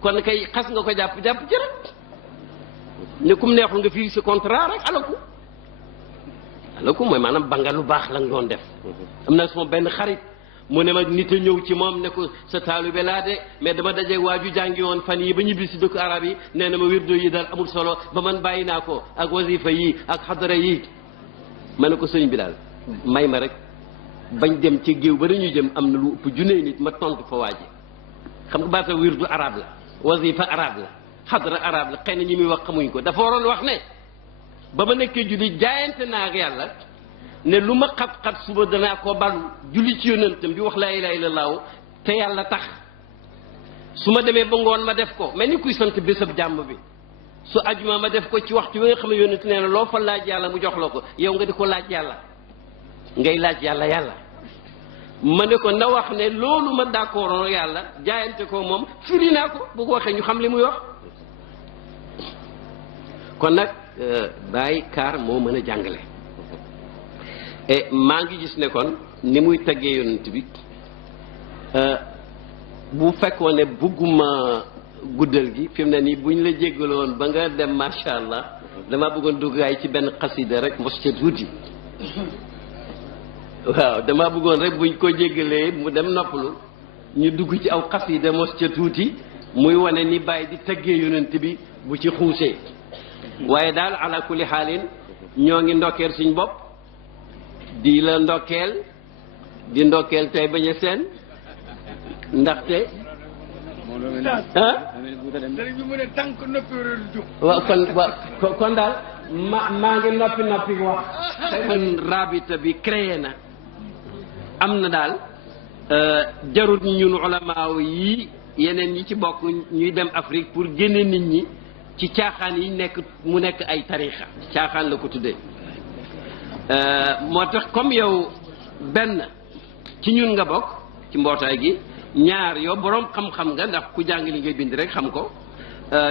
kon kay xas nga ko jàpp ci rek ne kum neexul nga fii si contrat rek alaku mooy maanaam banga lu baax la nga doon def am na sama benn xarit mu ne ma nit a ñëw ci moom ne ko sa taalibe laa de mais dama dajeeg waa ju jàngi woon fan yi ba ñibbi si dëkku arab yi nee na ma wirdo yi daal amul solo ba man bàyyi naa ko ak wasifa yi ak xadara yi ma ne ko sëñ bi daal may ma rek bañ dem ci géew ba dañuy jëm am na lu ëpp junne nit ma tontu fa waa ji xam nga baata wirdu arab la wasifa arab la xadara arab la xëy na ñi muy wax xamuñ ko dafa waroon wax ne ba ma nekkee julli jaayante naa ak yàlla ne lu ma xat-xat suba danaa ko balu julli ci yonentam bi wax laa ilaaha illallaah te yàlla tax su ma demee ba ngoon ma def ko mel ni kuy sant bésab jàmm bi su ajuma ma def ko ci waxtu wi nga xam ne yonent nee na loo fa laaj yàlla mu jox la ko yow nga di ko laaj yàlla ngay laaj yàlla ma ne ko na wax ne loolu ma d'accord yàlla jaayante ko moom firi naa ko bu ko waxee ñu xam li muy wax kon nag Baye Kaar moo mën a jàngale et maa ngi gis ne kon ni muy taggee yonent bi bu fekkoon ne bugguma guddal gi fi mu ne nii buñ la jéggaloon ba nga dem macha allah dama bëggoon duggaay ci benn xasida rek mos ca tuuti waaw dama bëggoon rek buñ ko jéggalee mu dem noppalu ñu dugg ci aw xasida mos ca tuuti muy wane ni Baye di taggee yonent bi bu ci xuusee waaye daal ala kulli xaalin ñoo ngi ndokkeel suñ bopp di la ndokkeel di ndokkeel tey bañ a seen ndaxte waaw kon daal maa ngi noppi wax kon rabita bi créé na am na daal jarut ñun ulamaaw yi yeneen yi ci bokk ñuy dem Afrique pour génne nit ñi ci caaxaan yi nekk mu nekk ay tarixa caaxaan la ko tuddee moo tax comme yow benn ci ñun nga bokk ci mbootaay gi ñaar yow boroom xam-xam nga ndax ku jàng li ngay bind rek xam ko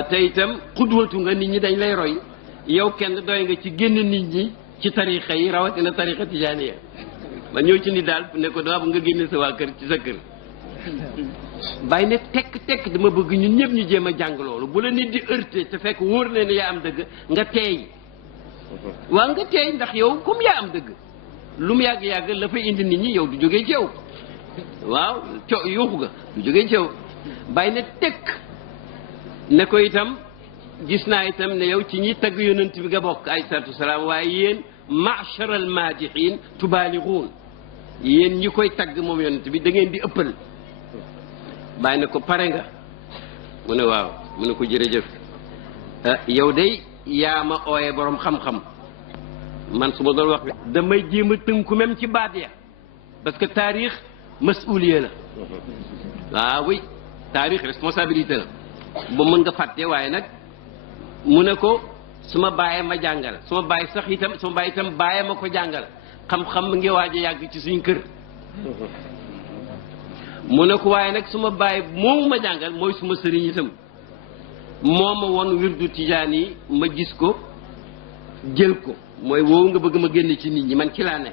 te itam xudwatu nga nit ñi dañ lay roy yow kenn doy nga ci génn nit ñi ci tariqa yi rawatina tariqa tijaaniya ma ñëw ci ni daal ne ko dama bëgg nga génne sa waa kër ci sa kër bàyyi ne tekk dama bëgg ñun ñëpp ñu jéem a jàng loolu bu la nit di heurté te fekk wóor na ne yaa am dëgg nga teey waaw nga teey ndax yow comme yaa am dëgg lu mu yàgg-yàgg la fay indi nit ñi yow du jógee ci yow waaw yuuxu ga du jógee ci yow bàyyi ne tekk ne ko itam gis naa itam ne yow ci ñi tagg yonent bi nga bokk ay salaatu salaam waaye yéen ma'shar al maadihin tubaaliguun yéen ñi koy tagg moom yonent bi da ngeen di ëppal bàyyi ne ko pare nga mu ne waaw mu ne ko jërëjëf yow day yaa ma ooye borom xam-xam man su ma doon wax damay jéem a tënku même ci baat ya parce que taarix masuuliya la waaw oui taarix responsabilité la ba mën nga fàtte waaye nag mu ne ko su ma bàyyee ma jàngal su ma bàyyi sax itam su ma bàyyi itam bàyyee ma ko jàngal xam-xam ngi waaj a yàgg ci suñ kër mu ne ko waaye nag su ma bàyyi moomu ma jàngal mooy suma sëriñ itam moo ma won wirdu tijaan yi ma gis ko jël ko mooy woowu nga bëgg ma génn ci nit ñi man ci laa ne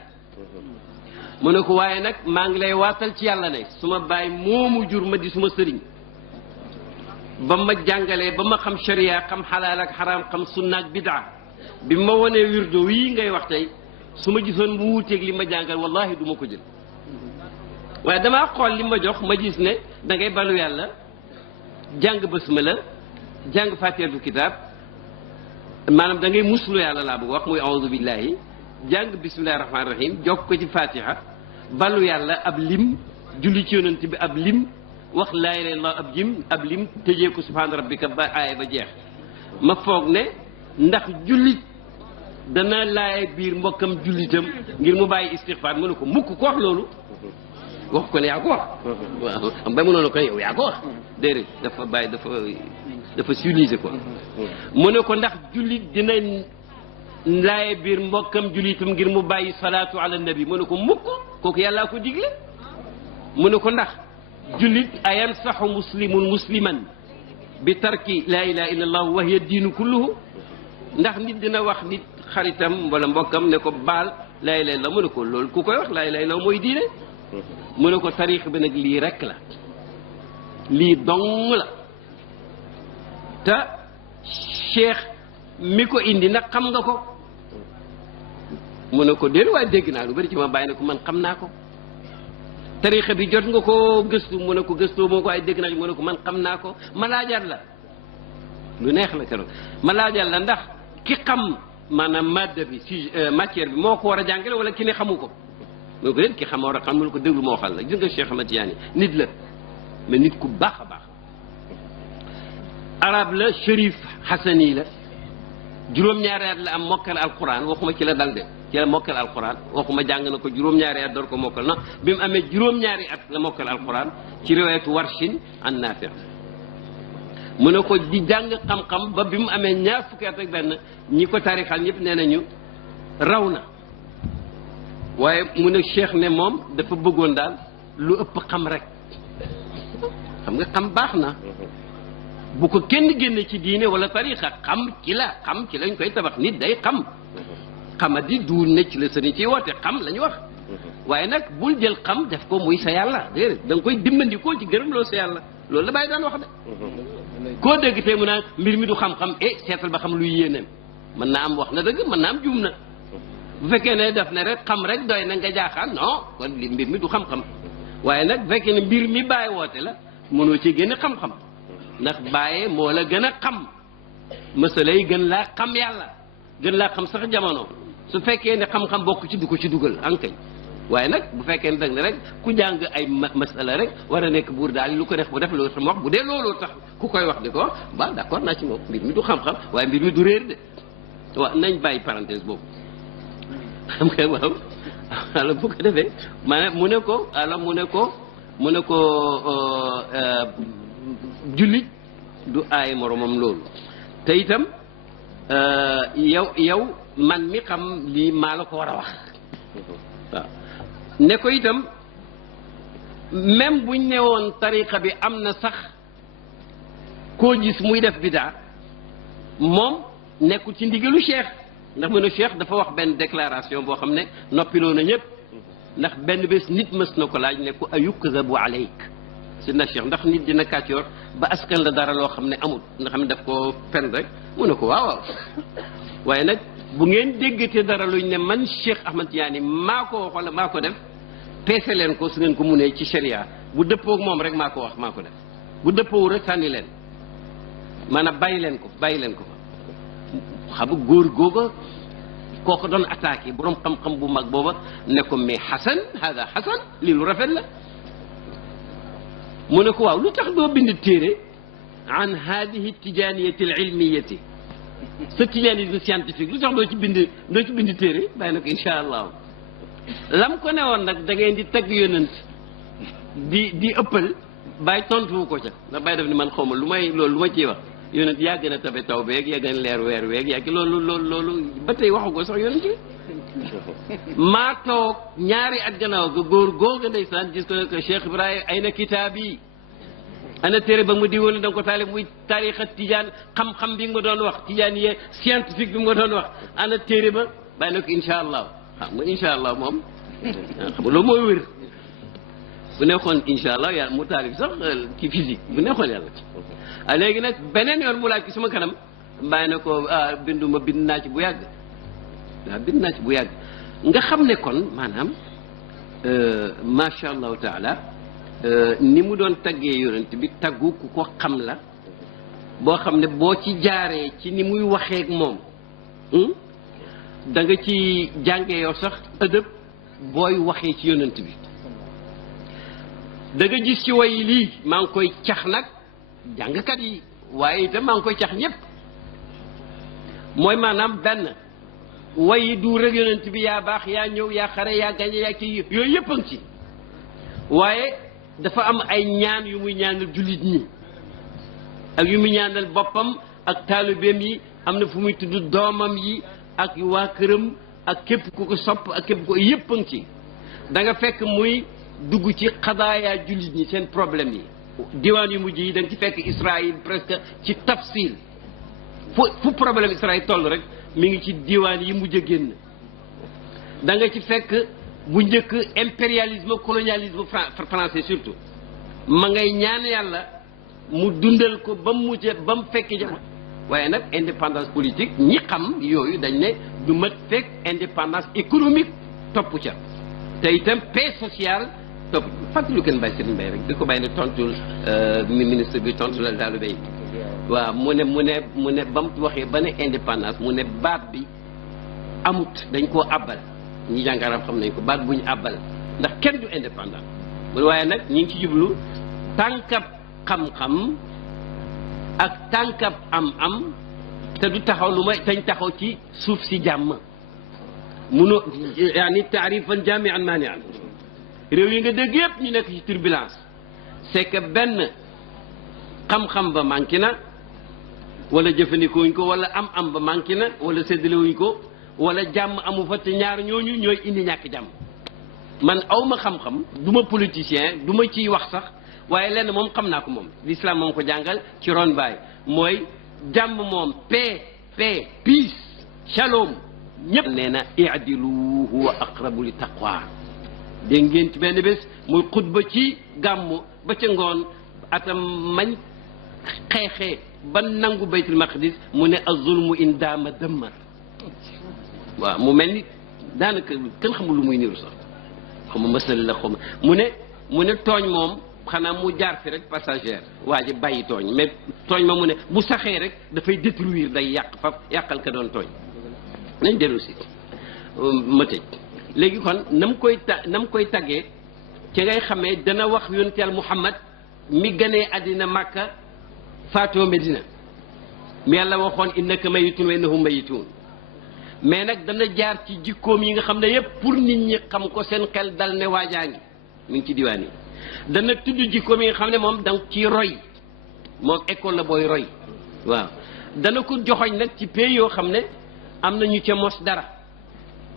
mu ne ko waaye nag maa ngi lay waatal ci yàlla ne su ma bàyyi moomu jur ma di suma sëriñ ba ma jàngalee ba ma xam sharia xam xalaal ak xaraam xam sunna ak bidaa bi ma wonee wirdo wii ngay wax tey su ma gisoon mu wuuteeg li ma jàngal wallahi du ma ko jël waaye damaa xool li ma jox ma gis ne da ngay balu yàlla jàng basmala jàng fatihatul kitab maanaam da ngay muslu yàlla laa bëgg wax muy a'udhu billahi jàng bismillahi rahmaani rahim jokk ko ci fatiha balu yàlla ab lim julli ci yonent bi ab lim wax laa ilaaha illallaah ab lim tëjee ko subhaana rabbika ba aaya ba jeex ma foog ne ndax jullit dana laay biir mbokkam jullitam ngir mu bàyyi istixfaar mu ne ko mukk ko wax loolu wax ko ne yaa ko wax waaw am ba mënoon ko yow yaa ko wax déedéet dafa bàyyi dafa civilisé quoi mu ne ko ndax jullit dina laay biir mbokkam jullitam ngir mu bàyyi salaatu ala nabi mu ne ko mukk kooku yàllaa ko digle mu ne ko ndax jullit ayan saxu muslimun musliman bi tarki laa ilaha illa allah wa hiya diinu kulluhu ndax nit dina wax nit xaritam wala mbokkam ne ko baal laa ilaha illa mu ne ko loolu ku koy wax laa ilaha illa mooy diine mu ne ko tariix bi nag lii rekk la lii dong la te cheikh mi ko indi nag xam nga ko mu ne ko déet waaye dégg naa lu bari ci ma bàyyi ne ko man xam naa ko tariixa bi jot nga ko gëstu mu ne ko gëstoo moo ko ay dégg naa mu ne ko man xam naa ko ma laajaat la lu neex la keroog ma laajaat la ndax ki xam maanaam madde bi si matière bi moo ko war a jàngale wala ki ne xamu ko mu ne ko déet ki xam war a xam mu ne ko déglu ma waxal la gis nga Cheikh Ahmad Tidiane nit la mais nit ku baax a baax arab la Chérif Hassani la juróom-ñaari at la am mokkal alquran waxuma ci la dal de ci la mokkal alquran waxuma jàng na ko juróom-ñaari at door ko mokkal na bi mu amee juróom-ñaari at la mokkal alquran ci riwaayatu warshin an Naafi' mu ne ko di jàng xam-xam ba bi mu amee ñaar fukki at ak benn ñi ko taarixal ñëpp nee nañu raw na waaye mu ne cheikh ne moom dafa bëggoon daal lu ëpp xam rek xam nga xam baax na bu ko kenn génne ci diine wala tarixa xam ci lañ koy tabax nit day xam xamadi duul ne ci la sëriñ ci woote xam la ñu wax waaye nag bul jël xam def ko muy sa yàlla déedéet da nga koy dimbandikoo ci gërëm loo sa yàlla loolu la bàyyi daan wax de koo dégg tey mu naan mbir mi du xam-xam seetal ba xam luy yéeneem mën naa am wax na dëgg mën naa am juum na bu fekkee ne def ne rek xam rek doy na nga jaaxaan non kon mbir mi du xam-xam waaye nag bu fekkee ne mbir mi bàyyi woote la mënoo ci génne xam-xam ndax bàyyi moo la gën a xam mësala yi gën laa xam yàlla gën laa xam sax jamono su fekkee ne xam-xam bokk ci du ko ci dugal ankay waaye nag bu fekkee ne dag ne rek ku jàng ay masala rek war a nekk buur daal lu ko def bu def loolu sama wax bu dee looloo tax ku koy wax di ko wax ba d'accord naa ci moom mbir mi du xam-xam waaye mbir mi du réer de waaw nañ bàyyi parenthèse boobu xam nga waaw alors bu ko defee maanaam mu ne ko jullit du aay moromam loolu te itam yow man mi xam lii maa la ko war a wax waaw ne ko itam même buñ ne woon tariqa bi am na sax koo gis muy def bidaa moom nekkul ci ndigalu cheikh ndax mu ne Cheikh dafa wax benn déclaration boo xam ne noppiloo na ñëpp ndax benn bés nit mës na ko laaj ne ko ayukzabu alayk sidna Cheikh ndax nit dina kàccoor ba askan la dara loo xam ne amut nga xam ne daf ko fen rek mu ne ko waaw waaw waaye nag bu ngeen déggatee dara luñ ne man Cheikh Ahmad Tidiane maa ko wax wala maa ko def peese leen ko su ngeen ko munee ci sharia bu dëppoo ak moom rek maa ko wax maa ko def bu dëppoo rek sànni leen maanaam bàyyi leen ko xam nga góor googa kooku doon attaqué borom xam-xam bu mag booba ne ko mais Xasan hada Xasan lii lu rafet la mu ne ko waaw lu tax doo bind téere an hadihi tijaniyati al ilmiyati sa tijanisme scientifique lu tax doo ci bind téere bàyyi na ko incha allah lam ko ne woon nag da ngeen di tagg yonent di ëppal bàyyi tontuwu ko ca ndax bàyyi def ni man xaw ma lu ma ciy wax yonent yaa gën a tabe taw beeg yaa gën a leer weer weeg yaa loolu ba tey waxu ko sax yonent maa toog ñaari at gannaaw ga góor googa ndeysaan gis ko ne ko Cheikh Ibrahima ay na kitaab yi ana téere ba mu di woon da nga ko taalif muy taarixa tijaan xam-xam bi nga ma doon wax tijaan yee scientifique bi nga ma doon wax ana téere ba bàyyi na ko incha allah xam nga incha allah moom xam nga loolu mooy wér bu neexoon incha allah yàlla mu taalif sax ci physique bu neexoon yàlla léegi nag beneen yoon mu laaj ci sama kanam bàyyi na ko bind naa ci bu yàgg waaw bind naa ci bu yàgg nga xam ne kon maanaam macha allahu taala ni mu doon taggee yonent bi taggu ku ko xam la boo xam ne boo ci jaaree ci ni muy waxeek moom da nga ci jàngee yow sax ëdëb booy waxee ci yonent bi da nga gis ci way lii maa ngi koy cax nag jàngkat yi waaye itam maa ngi koy cax ñëpp mooy maanaam benn way du rek yonent bi yaa baax yaa ñëw yaa xare yaa gañe yaa kii yooyu yëpp a ngi ci waaye dafa am ay ñaan yu muy ñaanal jullit ñi ak yu muy ñaanal boppam ak taalibeem yi am na fu muy tudd doomam yi ak waa këram ak képp ku ko sopp ak képp ko yëpp a ngi ci da nga fekk muy dugg ci xadaaya jullit ñi seen problème yi diwaan yu mujj yi da nga ci fekk Israël presque ci tafsil fu problème Israël toll rek mi ngi ci diwaan yi mujj a génn da nga ci fekk bu njëkk impérialisme colonialisme français surtout ma ngay ñaan yàlla mu dundal ko ba mu mujj ba mu fekk jamono waaye nag indépendance politique ñi xam yooyu dañ ne du mat fekk indépendance économique topp ca te itam paix sociale topp fàttali kenn bàyyi Serigne Mbaye rek di ko bàyyi ne tontul ministre bi tontu la daalu bay waaw mu ne ba mu waxee ba ne indépendance mu ne baat bi amut dañ koo àbbal ñi jàng arab xam nañ ko baat bu ñu àbbal ndax kenn du indépendant waaye nag ñi ngi ci jublu tànkab xam-xam ak tànkab am-am te du taxaw lu may tañ taxaw ci suuf si jàmm munu yaani taarifan jaamian maanian réew yi nga dégg yëpp ñu nekk ci turbulence c'est que benn xam-xam ba manqué na wala jëfandikoo wuñ ko wala am-am ba manqué na wala séddale wuñ ko wala jàmm amu fa te ñaar ñooñu ñooy indi ñàkk jàmm man awma xam-xam du ma politicien du ma ciy wax sax waaye lenn moom xam naa ko moom l'islam moom ko jàngal ci ron baay mooy jàmm moom paix peace shalom ñëpp nee na i'dilu huwa aqrabu li taqwa dégg ngeen ci benn bés muy xutba ci gàmmu ba ca ngoon atam mañ xeexee ba nangu baytul maqdis mu ne az-zulmu in daama dammar waaw mu mel ni daanaka kenn xamul lu muy niru sax xama masal la xama mu ne tooñ moom xanaa mu jaar fi rek passagère waa ji bàyyi tooñ mais tooñ ma mu ne bu saxee rek dafay détruire day yàq faf yàqal ka doon tooñ nañ dellu si ma tëj léegi kon na mu koy taggee ci ngay xamee dana wax yonent Yàlla Muhammad mi gënee àddina Makka faatoo Medina mi Yàlla waxoon innaka mayitun wa innahum mayitun mais nag dana jaar ci jikkoom yi nga xam ne yépp pour nit ñi xam ko seen xel dal ne waajaa ngi mi ngi ci diwaan yi dana tudd jikkoom yi nga xam ne moom danga ciy roy moom école la booy roy waaw dana ko joxoñ nag ci pays yoo xam ne am na ñu ca mos dara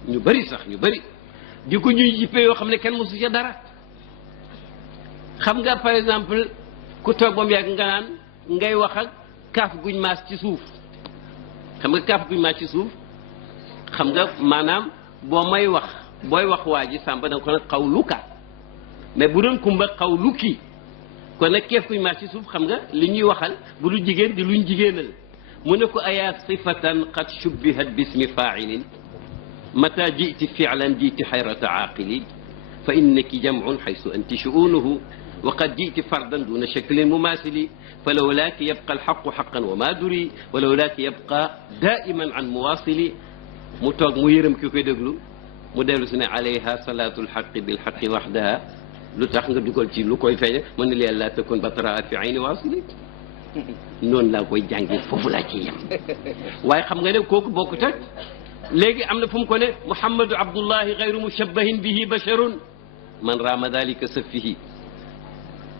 ñu bari sax ñu bari di ko ñuy ci pays yoo xam ne kenn mosu ca dara xam nga par exemple ku toog ba mu yàgg nga naan ngay wax ak kaaf guñ maas ci suuf xam nga kaaf guñ maas ci suuf xam nga maanaam boo may wax booy wax waa ji sàmba da nga ko nag xaw luka mais bu doon kumba xaw lukki kon nag keef kuñ maa ci suuf xam nga li ñuy waxal bu du jigéen di luñ jigéenal mu ne ko ayaa sifatan qad shubbihat bismi faa'ilin mata ji'ti fi'lan ji'ti xayrata aaqili fa innaki jam'un xaysu anti shu'unuhu wa qad ji'ti fardan duna shaklin mumaasili fa lawlaaki yabqa alxaqu xaqan wa ma duri wa lawlaaki yabqa daa'iman an muwaasili mu toog mu yërëm ki koy déglu mu dellu si ne alayha salaatu alxaqi bilxaqi waxdaha lu tax nga dugal ci lu koy feeñe mën na leen laa takun batraa fi ayni waasili noonu laa koy jàngee foofu laa ci yem waaye xam nga ne kooku bokkut ak léegi am na fu mu ko ne Muhammadu Abdullahi gayru mushabbahin bihi basharun man raama dalika safihi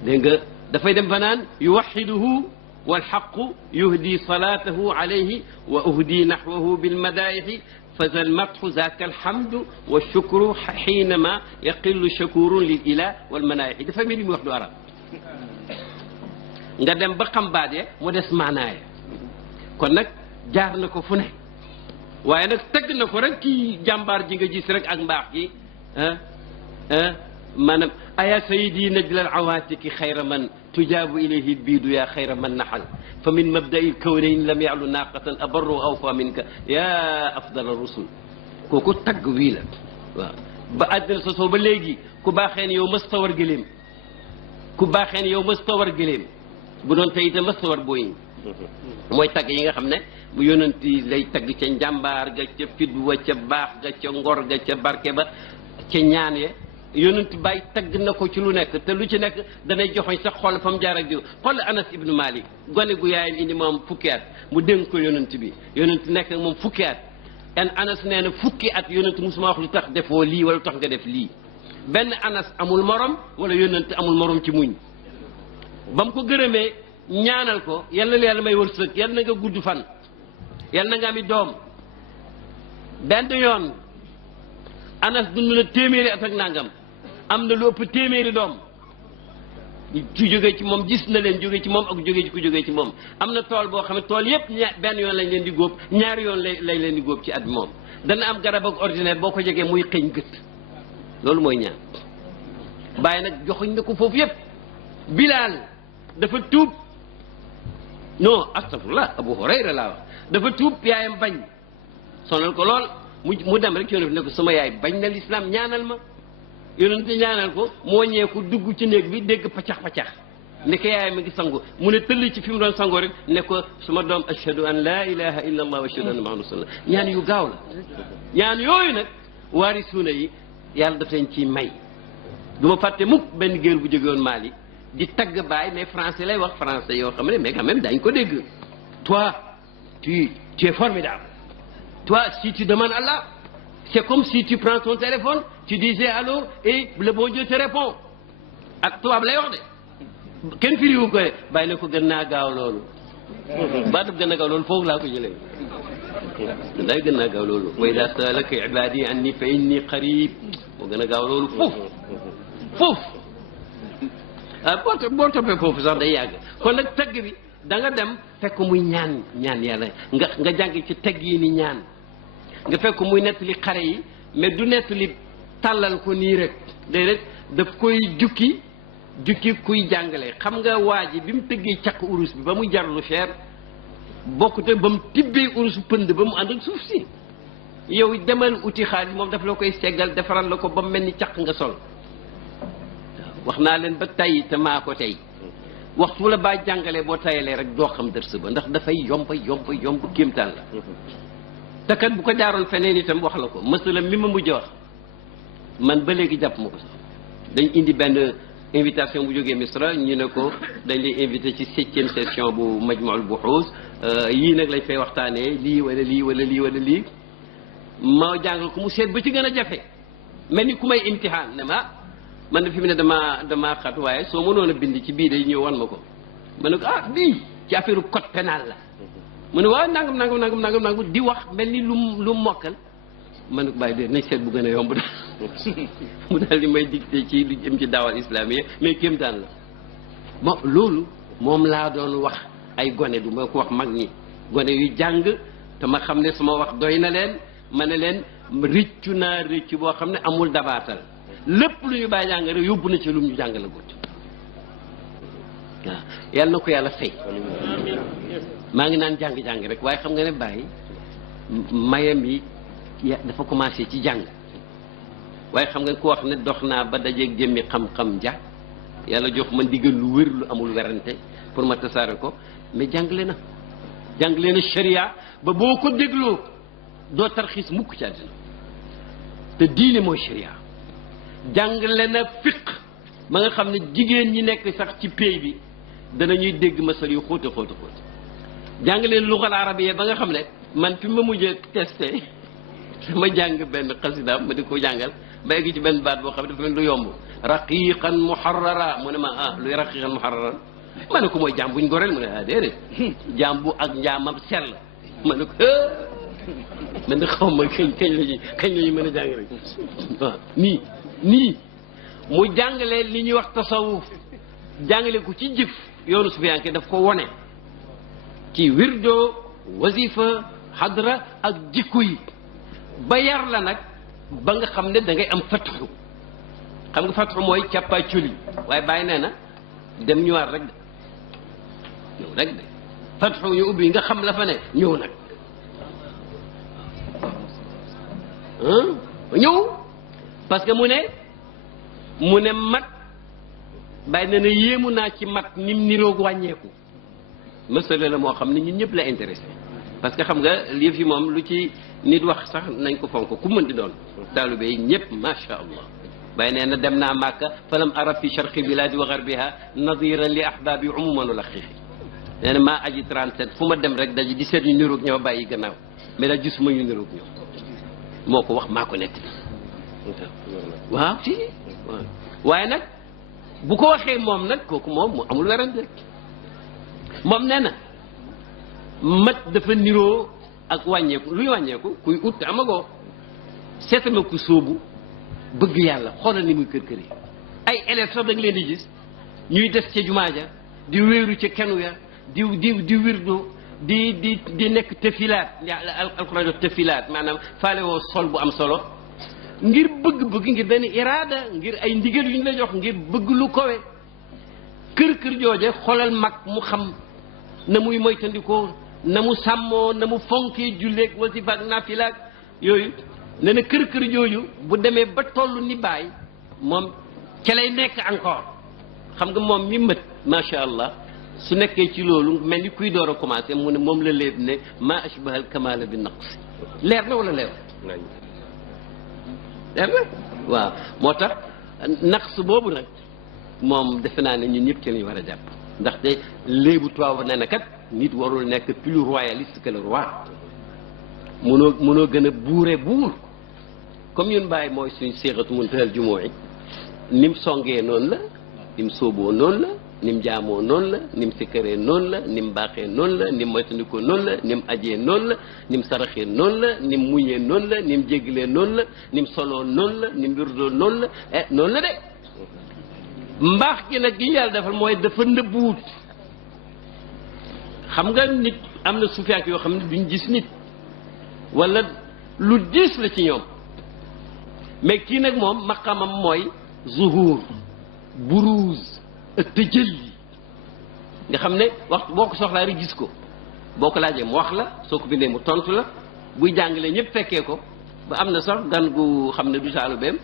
dégg nga dafay dem ba naan yuwaxiduhu walxaqu yuhdi salaatahu alayhi wa uhdi naxwahu bilmadaayixi faza almatxu zaaka alhamdu wa shukru xiinama yaqillu shakurun lil ilah walmanaayixi dafa mel ni mu wax du arab nga dem ba xam baat ya mu des maanaaya kon nag jaar na ko fu ne waaye nag tëgg na ko rek kii jàmbaar ji nga gis rek ak mbaax gi maanaam aya sayidi najla al awaatiki xayra man tujaabu ilayhi biidu yaa xayra man naxal fa min mabda'i kawnayn lam ya'lu naaqatan abarru awfa minka yaa afdal rusul kooku tagg wii la waaw ba àddina sosoo ba léegi ku baaxeen yow mës ta war gëléem ku baaxeen yow mës ta war gëléem bu doon tey itam mës ta war booyi mooy tagg yi nga xam ne bu yonent yi lay tagg ca njàmbaar ga ca fit wa ca baax ga ca ngor ga ca barke ba ca ñaan ye yonent bàyyi tagg na ko ci lu nekk te lu ci nekk danay joxoñ sax xool fa mu jaar ak diw xool Anas ibnu Malik gone gu yaayam indi moom fukki at mu dénk ko yonent bi yonent nekk ak moom fukki at en Anas nee na fukki at yonent musuma wax lu tax defoo lii wala lu tax nga def lii benn Anas amul morom wala yonent amul morom ci muñ ba mu ko gërëmee ñaanal ko yal na la yàlla may wërsëg yal na nga gudd fan yal na nga ami doom benn yoon Anas dund na téeméeri at ak nangam am na lu ëpp téeméeri doom ci jógee ci moom gis na leen jógee ci moom ak jógee ci ku jógee ci moom am na tool boo xam ne tool yépp benn yoon lañ leen di góob ñaari yoon lay leen di góob ci at bi moom dana am garab ak ordinaire boo ko jegee muy xëñ gët loolu mooy ñaan bàyyi nag joxuñ na ko foofu yépp Bilaal dafa tuub non astafurlah Abu Hurayra laa wax dafa tuub yaayam bañ sonal ko lool mu dem rek yonent ne ko sama yaay bañ na lislaam ñaanal ma yonent ñaanal ko mu wàññeeku dugg ci néeg bi dégg paccax paccax ne ko yaay mi ngi sangu mu ne tëll ci fi mu doon sangoo rek ne ko suma doom ashhadu an laa ilaha illa allah wa ashhadu anna muhammadan rasulullah ñaan yu gaaw la ñaan yooyu nag waarisuuna yi yàlla daf leen ciy may du ma fàtte mukk benn géer bu jóge woon Mali di tagg baay mais français lay wax français yoo xam ne mais quand même dañ ko dégg toi tu es formidable. Toi, si tu demandes Allah, c'est comme si tu prends ton téléphone, tu disais allô et le bon Dieu te répond. ak tubaab lay wax de kenn firiwu ko de bàyyi na ko gën naa gaaw loolu baatu gën naa gaaw loolu foofu laa ko jëlee day gën naa gaaw loolu wa idaa sa'alaka ibaadi anni fa inni qarib moo gën a gaaw loolu foofu boo toppee foofu sax day yàgg kon nag tagg bi da nga dem fekk muy ñaan yàlla nga jàng ci tagg yi ni ñaan nga fekk muy nettali xare yi mais du nettali tàllal ko nii rek déedéet daf koy jukki kuy jàngale xam nga waa ji bi mu tëggee caq urus bi ba muy jar lu cher bokkute ba mu tibbee urus pënd ba mu ànd ak suuf si yow demal uti xaalis moom daf la koy seggal defaral la ko ba mu mel ni caq nga sol wax naa leen ba tey te maa ko tey waxtu la baa jàngalee boo tayalee rek doo xam dërs ba ndax dafay yomb kéemtaan la te kat bu ko jaaroon feneen itam wax la ko masala mi ma mujj wax man ba léegi jàpp ma ko sax dañ indi benn invitation bu jógee Misra ñu ne ko dañ lay invité ci 7e session bu Majmu'ul Buhuus yii nag lañ fay waxtaanee lii wala lii ma jàngal ko mu seet ba ci gën a jafe mel ni ku may imtihaan ne ma man na fi mu ne damaa xat waaye soo mënoon a bind ci bii day ñëw wan ma ko ma ne ko bii ci affaire code pénal la mu ne waaw nangam di wax mel ni lu mokkal ma ne ko bàyyi de nañ seet bu gën a yomb daal mu daal di may dicté ci lu jëm ci daawal islamique mais kéemtaan la bon loolu moom laa doon wax ay gone du ma ko wax mag ñi gone yu jàng te ma xam ne sama wax doy na leen ma ne leen rëccu naa rëccu boo xam ne amul dabaatal lépp lu ñu bàyyi jàng rek yóbbu na ci lu ñu jàng la gut waaw yàlla na ko yàlla fay maa ngi naan jàng-jàng rek waaye xam nga ne bàyyi mayam yi dafa commencé ci jàng waaye xam nga ku wax ne dox naa ba dajeeg jëmmi xam-xam ja yàlla jox ma ndigal lu wér lu amul werante pour ma tasaare ko mais jàngale na sharia ba boo ko dégloo doo tarxiis mukk ci àddina te diine mooy sharia jàngale na fiq ba nga xam ne jigéen ñi nekk sax ci pays bi danañuy dégg masal yu xóota jàngale lugal arabiya ba nga xam ne man fi ma mujjee testé sama jàng benn xasida ma di ko jàngal ba egg ci benn baat boo xam ne dafa mel lu yomb raqiqan muharrara mu ne ma luy raqiqan muharrara ma ne ko mooy jaam buñ goreel mu ne déedéet jaam bu ak njaamam sell ma ne ko man de xaw ma kañ lañu mën a jàng rek waaw nii mu jàngale li ñuy wax tasawuf jàngale ko ci jëf yoonu sufiyanke daf ko wone ci wirdo wasifa xadra ak jikko yi ba yar la nag ba nga xam ne da ngay am fatxu xam nga fatxu mooy càppaa culi waaye bàyyi nee na dem ñëwaat rek de ñëw rek de fatxu ñu ubbi nga xam la fa ne ñëw nag ñëw parce que mu ne mat bàyyi nee na yéemu naa ci mat nim niroog wàññeeku mësale la moo xam ne ñun ñëpp la intéressé parce que xam nga lii fi moom lu ci nit wax sax nañ ko fonk ku mën di doon taalibe yi ñëpp macha allah bàyyi nee na dem naa Màkka falam ara fi sharqi biladi wa garbiha nadiran li ahbabi umuman wala xiixi nee na maa aji 37 fu ma dem rek daji di seet ñu niroog ñoo bàyyi gannaaw mais daal gisuma ñu niroog ñoo moo ko wax maa ko nekk waaw si waaw waaye nag bu ko waxee moom nag kooku moom mu amul werante rek moom nee na mat dafa niroo ak wàññeeku luy wàññeeku kuy ut amagoo seetama ku sóobu bëgg yàlla xoolal ni muy kër yi ay élèves sax da nga leen di gis ñuy des ca jumaa ja di wéeru ca kenu ya di wirdo di nekk tefilaat alquran def tefilaat maanaam faale woo sol bu am solo ngir bëgg-bëgg ngir benn iraada ngir ay ndigal yu ñu la jox ngir bëgg lu kowe kër jooje xoolal mag mu xam na muy moytandikoo na mu sàmmoo na mu fonkee julleeg wasifa ak nafilaak yooyu ne na kër jooju bu demee ba toll ni baay moom ca lay nekk encore xam nga moom mi mët macha allah su nekkee ci loolu mel ni kuy door a commencé mu ne moom la léeb ne ma ashbahal kamala bi naqsi leer na wala leer leer na waaw moo tax naqs boobu nag moom defe naa ne ñun ñëpp ci lañu war a jàpp ndaxte léebu tubaab nee na kat nit warul nekk plus royaliste que le roi mënoo gën a buur comme ñun bàyyi mooy suñ séexatu muntahal jumooy nim songee noonu la nim sóoboo noonu la nim jaamoo noonu la nim sikkaree noonu la nim baaxee noonu la nim moytandikoo noonu la nim ajee noonu la nim saraxee noonu la nim muñee noonu la nim jéggalee noonu la nim soloo noonu la nim wirdoo noonu la noonu la de mbaax gi nag gi ñu yàlla defal mooy dafa nëbbuwut xam nga nit am na sufiyank yoo xam ne duñ gis nit wala lu diis la ci ñoom mais kii nag moom maqamam mooy zuhur buruuz tëjëli nga xam ne waxtu boo ko soxlaa rek gis ko boo ko laajee mu wax la soo ko bindee mu tontu la buy jàngalee ñëpp fekkee ko ba am na sax gan gu xam ne du taalibeem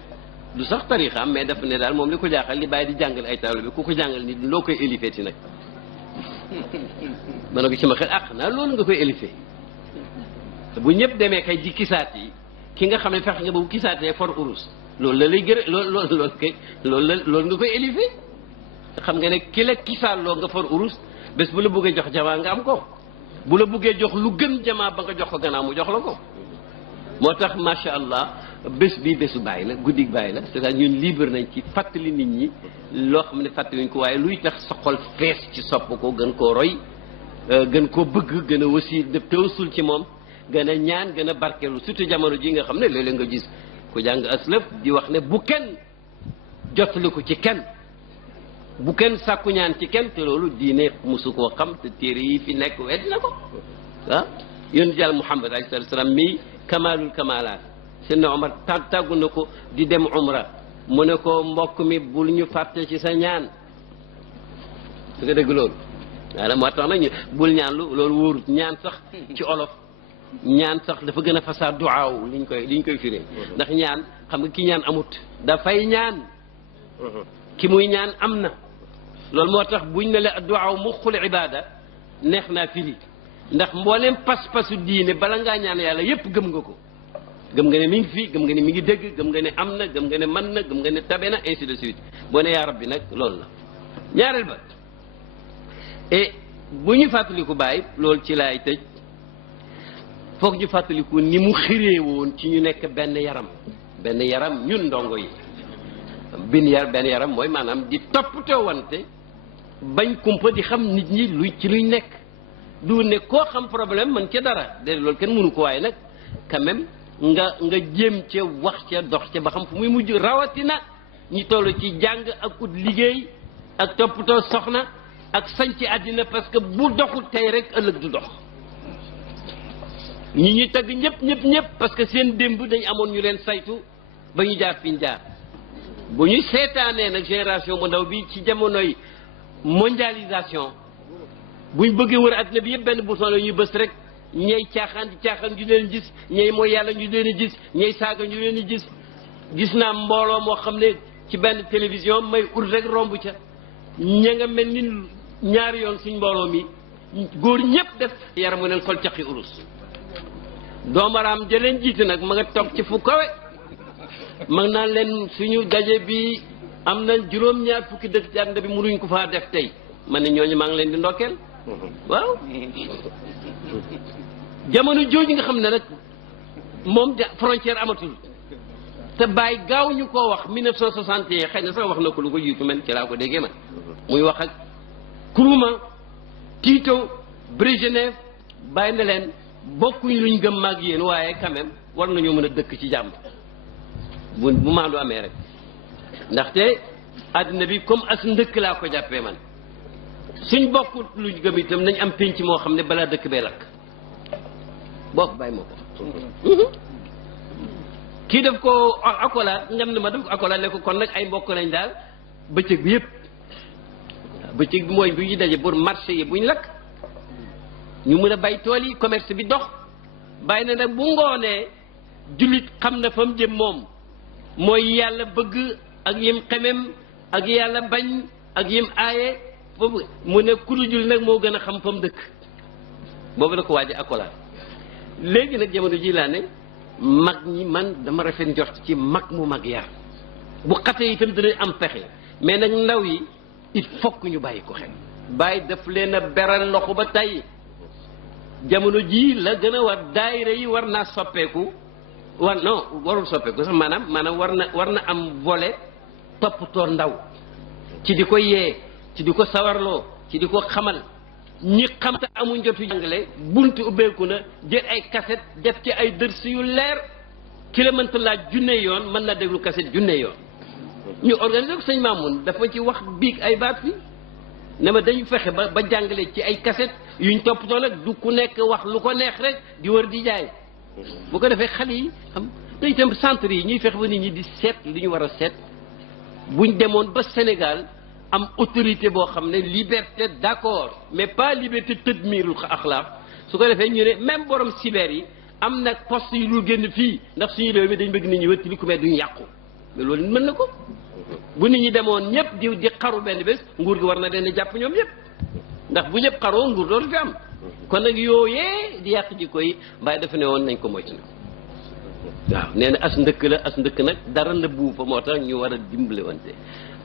du sax tariixam mais dafa ne daal moom li ko jaaxal li bàyyi di jàngal ay taalibe ku ko jàngal nit loo koy élifeeti nag ma ne ko ci ma xel xanaa loolu nga koy élifé bu ñëpp demee kay di kisaat yi ki nga xam ne fex nga ba bu kisaatee for urus loolu la lay gërë loolu nga koy élifé xam nga ne ki la kisaaloo nga for urus bés bu la bëggee jox jamaa nga am ko bu la bëggee jox lu gën jamaa ba nga jox ko gannaaw mu jox la ko moo tax macha allah bés bii bésu bàyyi la guddig bàyyi la c'est-à-dire ñun libre nañ ci fàttali nit ñi loo xam ne fàttaliñ ko waaye luy tax sa xol fees ci sopp ko gën koo roy gën koo bëgg gën a wasi def tawassul ci moom gën a ñaan gën a barkeelu surtout jamono ji nga xam ne léeg-léeg nga gis ku jàng aslëf di wax ne bu kenn jotali ko ci kenn bu kenn sàkku ñaan ci kenn te loolu diine musu koo xam te téere yi fi nekk weddi na ko ah yonent Yàlla Muhammad alayhi salaam mi kamalul kamalaat Seydina Omar tàggu na ko di dem umra mu ne ko mbokk mi bul ñu fàtte ci sa ñaan su nga dégg loolu waaye moo tax nag bul ñaan loolu wóorut ñaan sax ci olof ñaan sax dafa gën a fasaa duwaaw liñ koy firee ndax ñaan xam nga ki ñaan amut dafay ñaan ki muy ñaan am na loolu moo tax buñ ne la duwaaw muxul ibada neex naa firi ndax mbooleem pas-pasu diine bala ngaa ñaan yàlla yépp gëm nga ko gëm nga ne mi ngi fii gëm nga ne mi ngi dégg gëm nga ne am na gëm nga ne mën na gëm nga ne tabe na ainsi de suite boo ne yaa rabbi nag loolu la ñaareel ba et bu ñu fàttaliku bàyyi loolu ci laay tëj foog ñu fàttaliku ni mu xiree woon ci ñu nekk benn yaram ñun ndongo yi benn yaram mooy maanaam di toppatoo wante bañ kumpa di xam nit ñi luy ci luy nekk du ne koo xam problème man ca dara de loolu kenn mënu ko waaye nag quand même nga jéem ca wax ca dox ca ba xam fu muy mujj rawatina ñi toll ci jàng ak ut liggéey ak toppatoo soxna ak sañ ci àddina parce que bu doxul tey rek ëllëg du dox ñi ñuy tagg ñëpp parce que seen démb dañ amoon ñu leen saytu ba ñu jaar fi ñu jaar bu ñu seetaanee nag génération bu ndaw bi ci jamonoy mondialisation buñ bëggee wër àddina bi yëpp benn bouton la ñuy bës rek ñey caaxaan ñu leen gis ñey mooy yàlla ñu leen gis ñey saaga ñu leen gis naa mbooloo moo xam ne ci benn télévision may ut rek romb ca ña nga mel ni ñaari yoon suñ mbooloo mi góor ñëpp def yaramu leen sol caqi urus doomaraam ja leen jiite nag ma nga toog ci fu kawe mag naan leen suñu daje bi am na juróom-ñaar fukki dëkk ci àddina bi mënuñ ko faa def tey man ne ñooñu maa ngi leen di ndokkeel waaw jamono jooju nga xam ne nag moom frontière amatul te bàyyi gaaw ñu koo wax 1961 xëy na sax wax na ko lu ko jiitu man ci laa ko déggee man muy wax ak Nkrumah Tito Brejnev bàyyi na leen bokkuñ luñ gëm maag yéen waaye quand même war nañoo mën a dëkk ci jàmm bu maandu amee rek ndaxte àddina bi comme as ndëkk laa ko jàppee man suñ bokkut luñ gëm itam nañ am pénc moo xam ne balaa dëkk bee lakk bokk bàyyi moo ko kii def ko accolade ngam ne ma def ko accolade ne ko kon nag ay mbokk nañ daal bëccëg bi yëpp bëccëg bi mooy bu ñu daje pour marché yi buñ lakk ñu mën a bay tool yi commerce bi dox bàyyi na nag bu ngoonee jullit xam na fa mu jëm moom mooy yàlla bëgg ak yim xemem ak yàlla bañ ak yim aaye foofu mu ne kuru jullit nag moo gën a xam fa mu dëkk boobu da ko waaje accolade léegi nag jamono ji laa ne mag ñi man dama rafet njort ci mag mu mag yar bu xate itam dinañ am pexe mais nag ndaw yi il faut que ñu bàyyi ko xel bàyyi daf leen a beral loxo ba tey jamono ji la gën a war daayira yi war naa soppeeku warul soppeeku sax maanaam war na am volet toppatoo ndaw ci di ko yee ci di ko sawarloo ci di ko xamal ñi xam te amuñ jotu jàngale buntu ubbeeku na jël ay kaset def ci ay dërs yu leer ki la mënta laaj junne yoon mën na déglu kaset junne yoon ñu organiser ko sëñ Mamoun dafa ci wax biig ay baat fi ne ma dañu fexe ba jàngale ci ay kaset yuñ toppatoo nag du ku nekk wax lu ko neex rek di wër di jaay bu ko defee xale yi xam te itam centre yi ñuy fexe ba nit ñi di seet li ñu war a seet buñ demoon ba Sénégal am autorité boo xam ne liberté d'accord mais pas liberté tadmirul axlaaq su ko defee ñu ne même borom cyber yi am nag poste yu lu génn fii ndax suñu réew mi dañ bëgg nit ñi wëttali ku mais duñ yàqu mais loolu mën na ko bu nit ñi demoon ñëpp di xaru benn bés nguur gi war na leen jàpp ñoom ñëpp ndax bu ñëpp xaroo nguur dootu fi am kon nag yooyee di yàq ji koy Baye dafa ne woon nañ ko moytu waaw nee na as ndëkk la as ndëkk nag dara la buuf fa moo tax ñu war a dimbale wante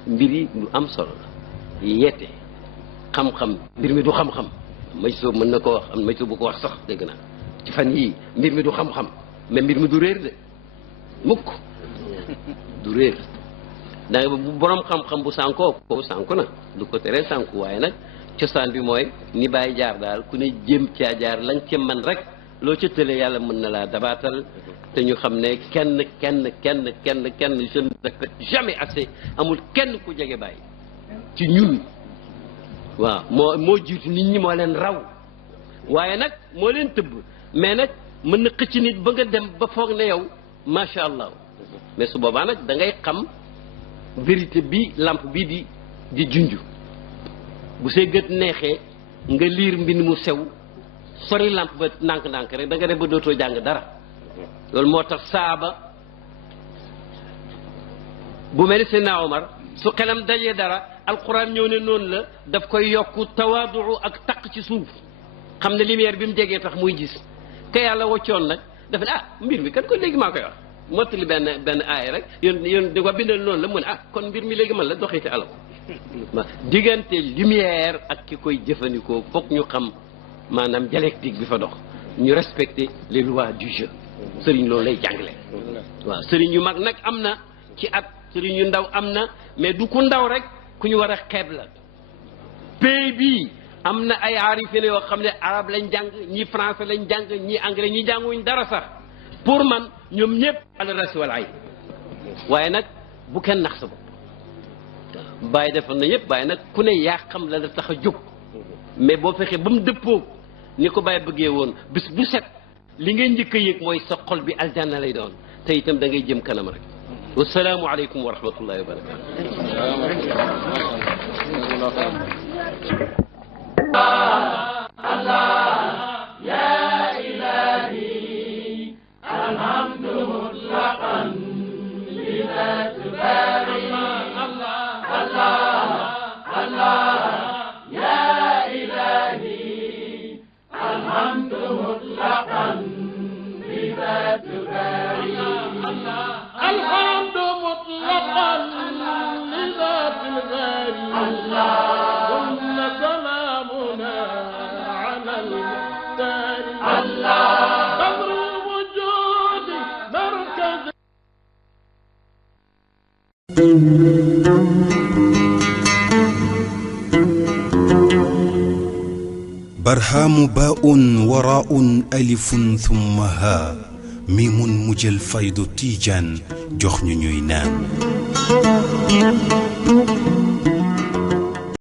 mbir yi lu am solo la yeete xam-xam mbir mi du xam-xam may soo mën na ko wax am may soo bu ko wax sax dégg naa ci fan yii mbir mi du xam-xam mais mbir mi du réer de mukk du réer da nga bu borom xam-xam bu sànkoo ko sànku na du ko teree sànku waaye nag cosaan bi mooy ni bàyyi jaar daal ku ne jéem caa jaar lañ ca man rek loo ca tëlee yàlla mën na laa dabaatal te ñu xam ne kenn je ne répète jamais assez amul kenn ku jege bàyyi ci ñun waaw moo jiitu nit ñi moo leen raw waaye nag moo leen tëbb mais nag mën na xëcc nit ba nga dem ba foog ne yow macha allah mais su boobaa nag da ngay xam vérité bi lampe bii di junj bu see gët neexee nga liir mbind mu sew sori lampe ba ndànk-ndànk rek da nga dem ba dootoo jàng dara loolu moo tax saaba bu mel ni Seydina Omar su xelam dajee dara alquran ñëw ne noonu la daf koy yokku tawaadu ak taq ci suuf xam ne lumière bi mu jegee tax muy gis ka yàlla waccoon nag dafa ne mbir mi kat ko léegi maa koy wax mottali benn aay rek yoon di ko bindal noonu la mu ne kon mbir mi léegi man la doxite ala ko diggante lumière ak ki koy jëfandikoo foog ñu xam maanaam dialectique bi fa dox ñu respecter les lois du jeu sëriñ loolu lay jàngale waaw sëriñ yu mag nag am na ci at sëriñ yu ndaw am na mais du ku ndaw rek ku ñu war a xeeb la pays bii am na ay aarifine yoo xam ne arabe lañ jàng ñi français lañ jàng ñi anglais ñi jànguñ dara sax pour man ñoom ñëpp ala rasi wal ay waaye nag bu kenn nax sa bopp bàyyi defoon na ñëpp bàyyi nag ku ne yaa xam la la tax a jóg mais boo fexee ba mu dëppoo ni ko bàyyi bëggee woon bis bu set li ngay njëkk a yëg mooy sa xol bi aljanna lay doon te itam da ngay jëm kanam rek wasalaamu aleykum wa rahmatullahi wa barakatu Allah ya ilahi alhamdu mutlaqan lima tubari Allah ya ilahi alhamdu mutlaqan lima tubari الحمد مطلقا لذات الباري ثم سلامنا على المختار قدر الوجود مركز برهام باء وراء ألف ثم هاء ميم مجل فيض تيجان جخن نام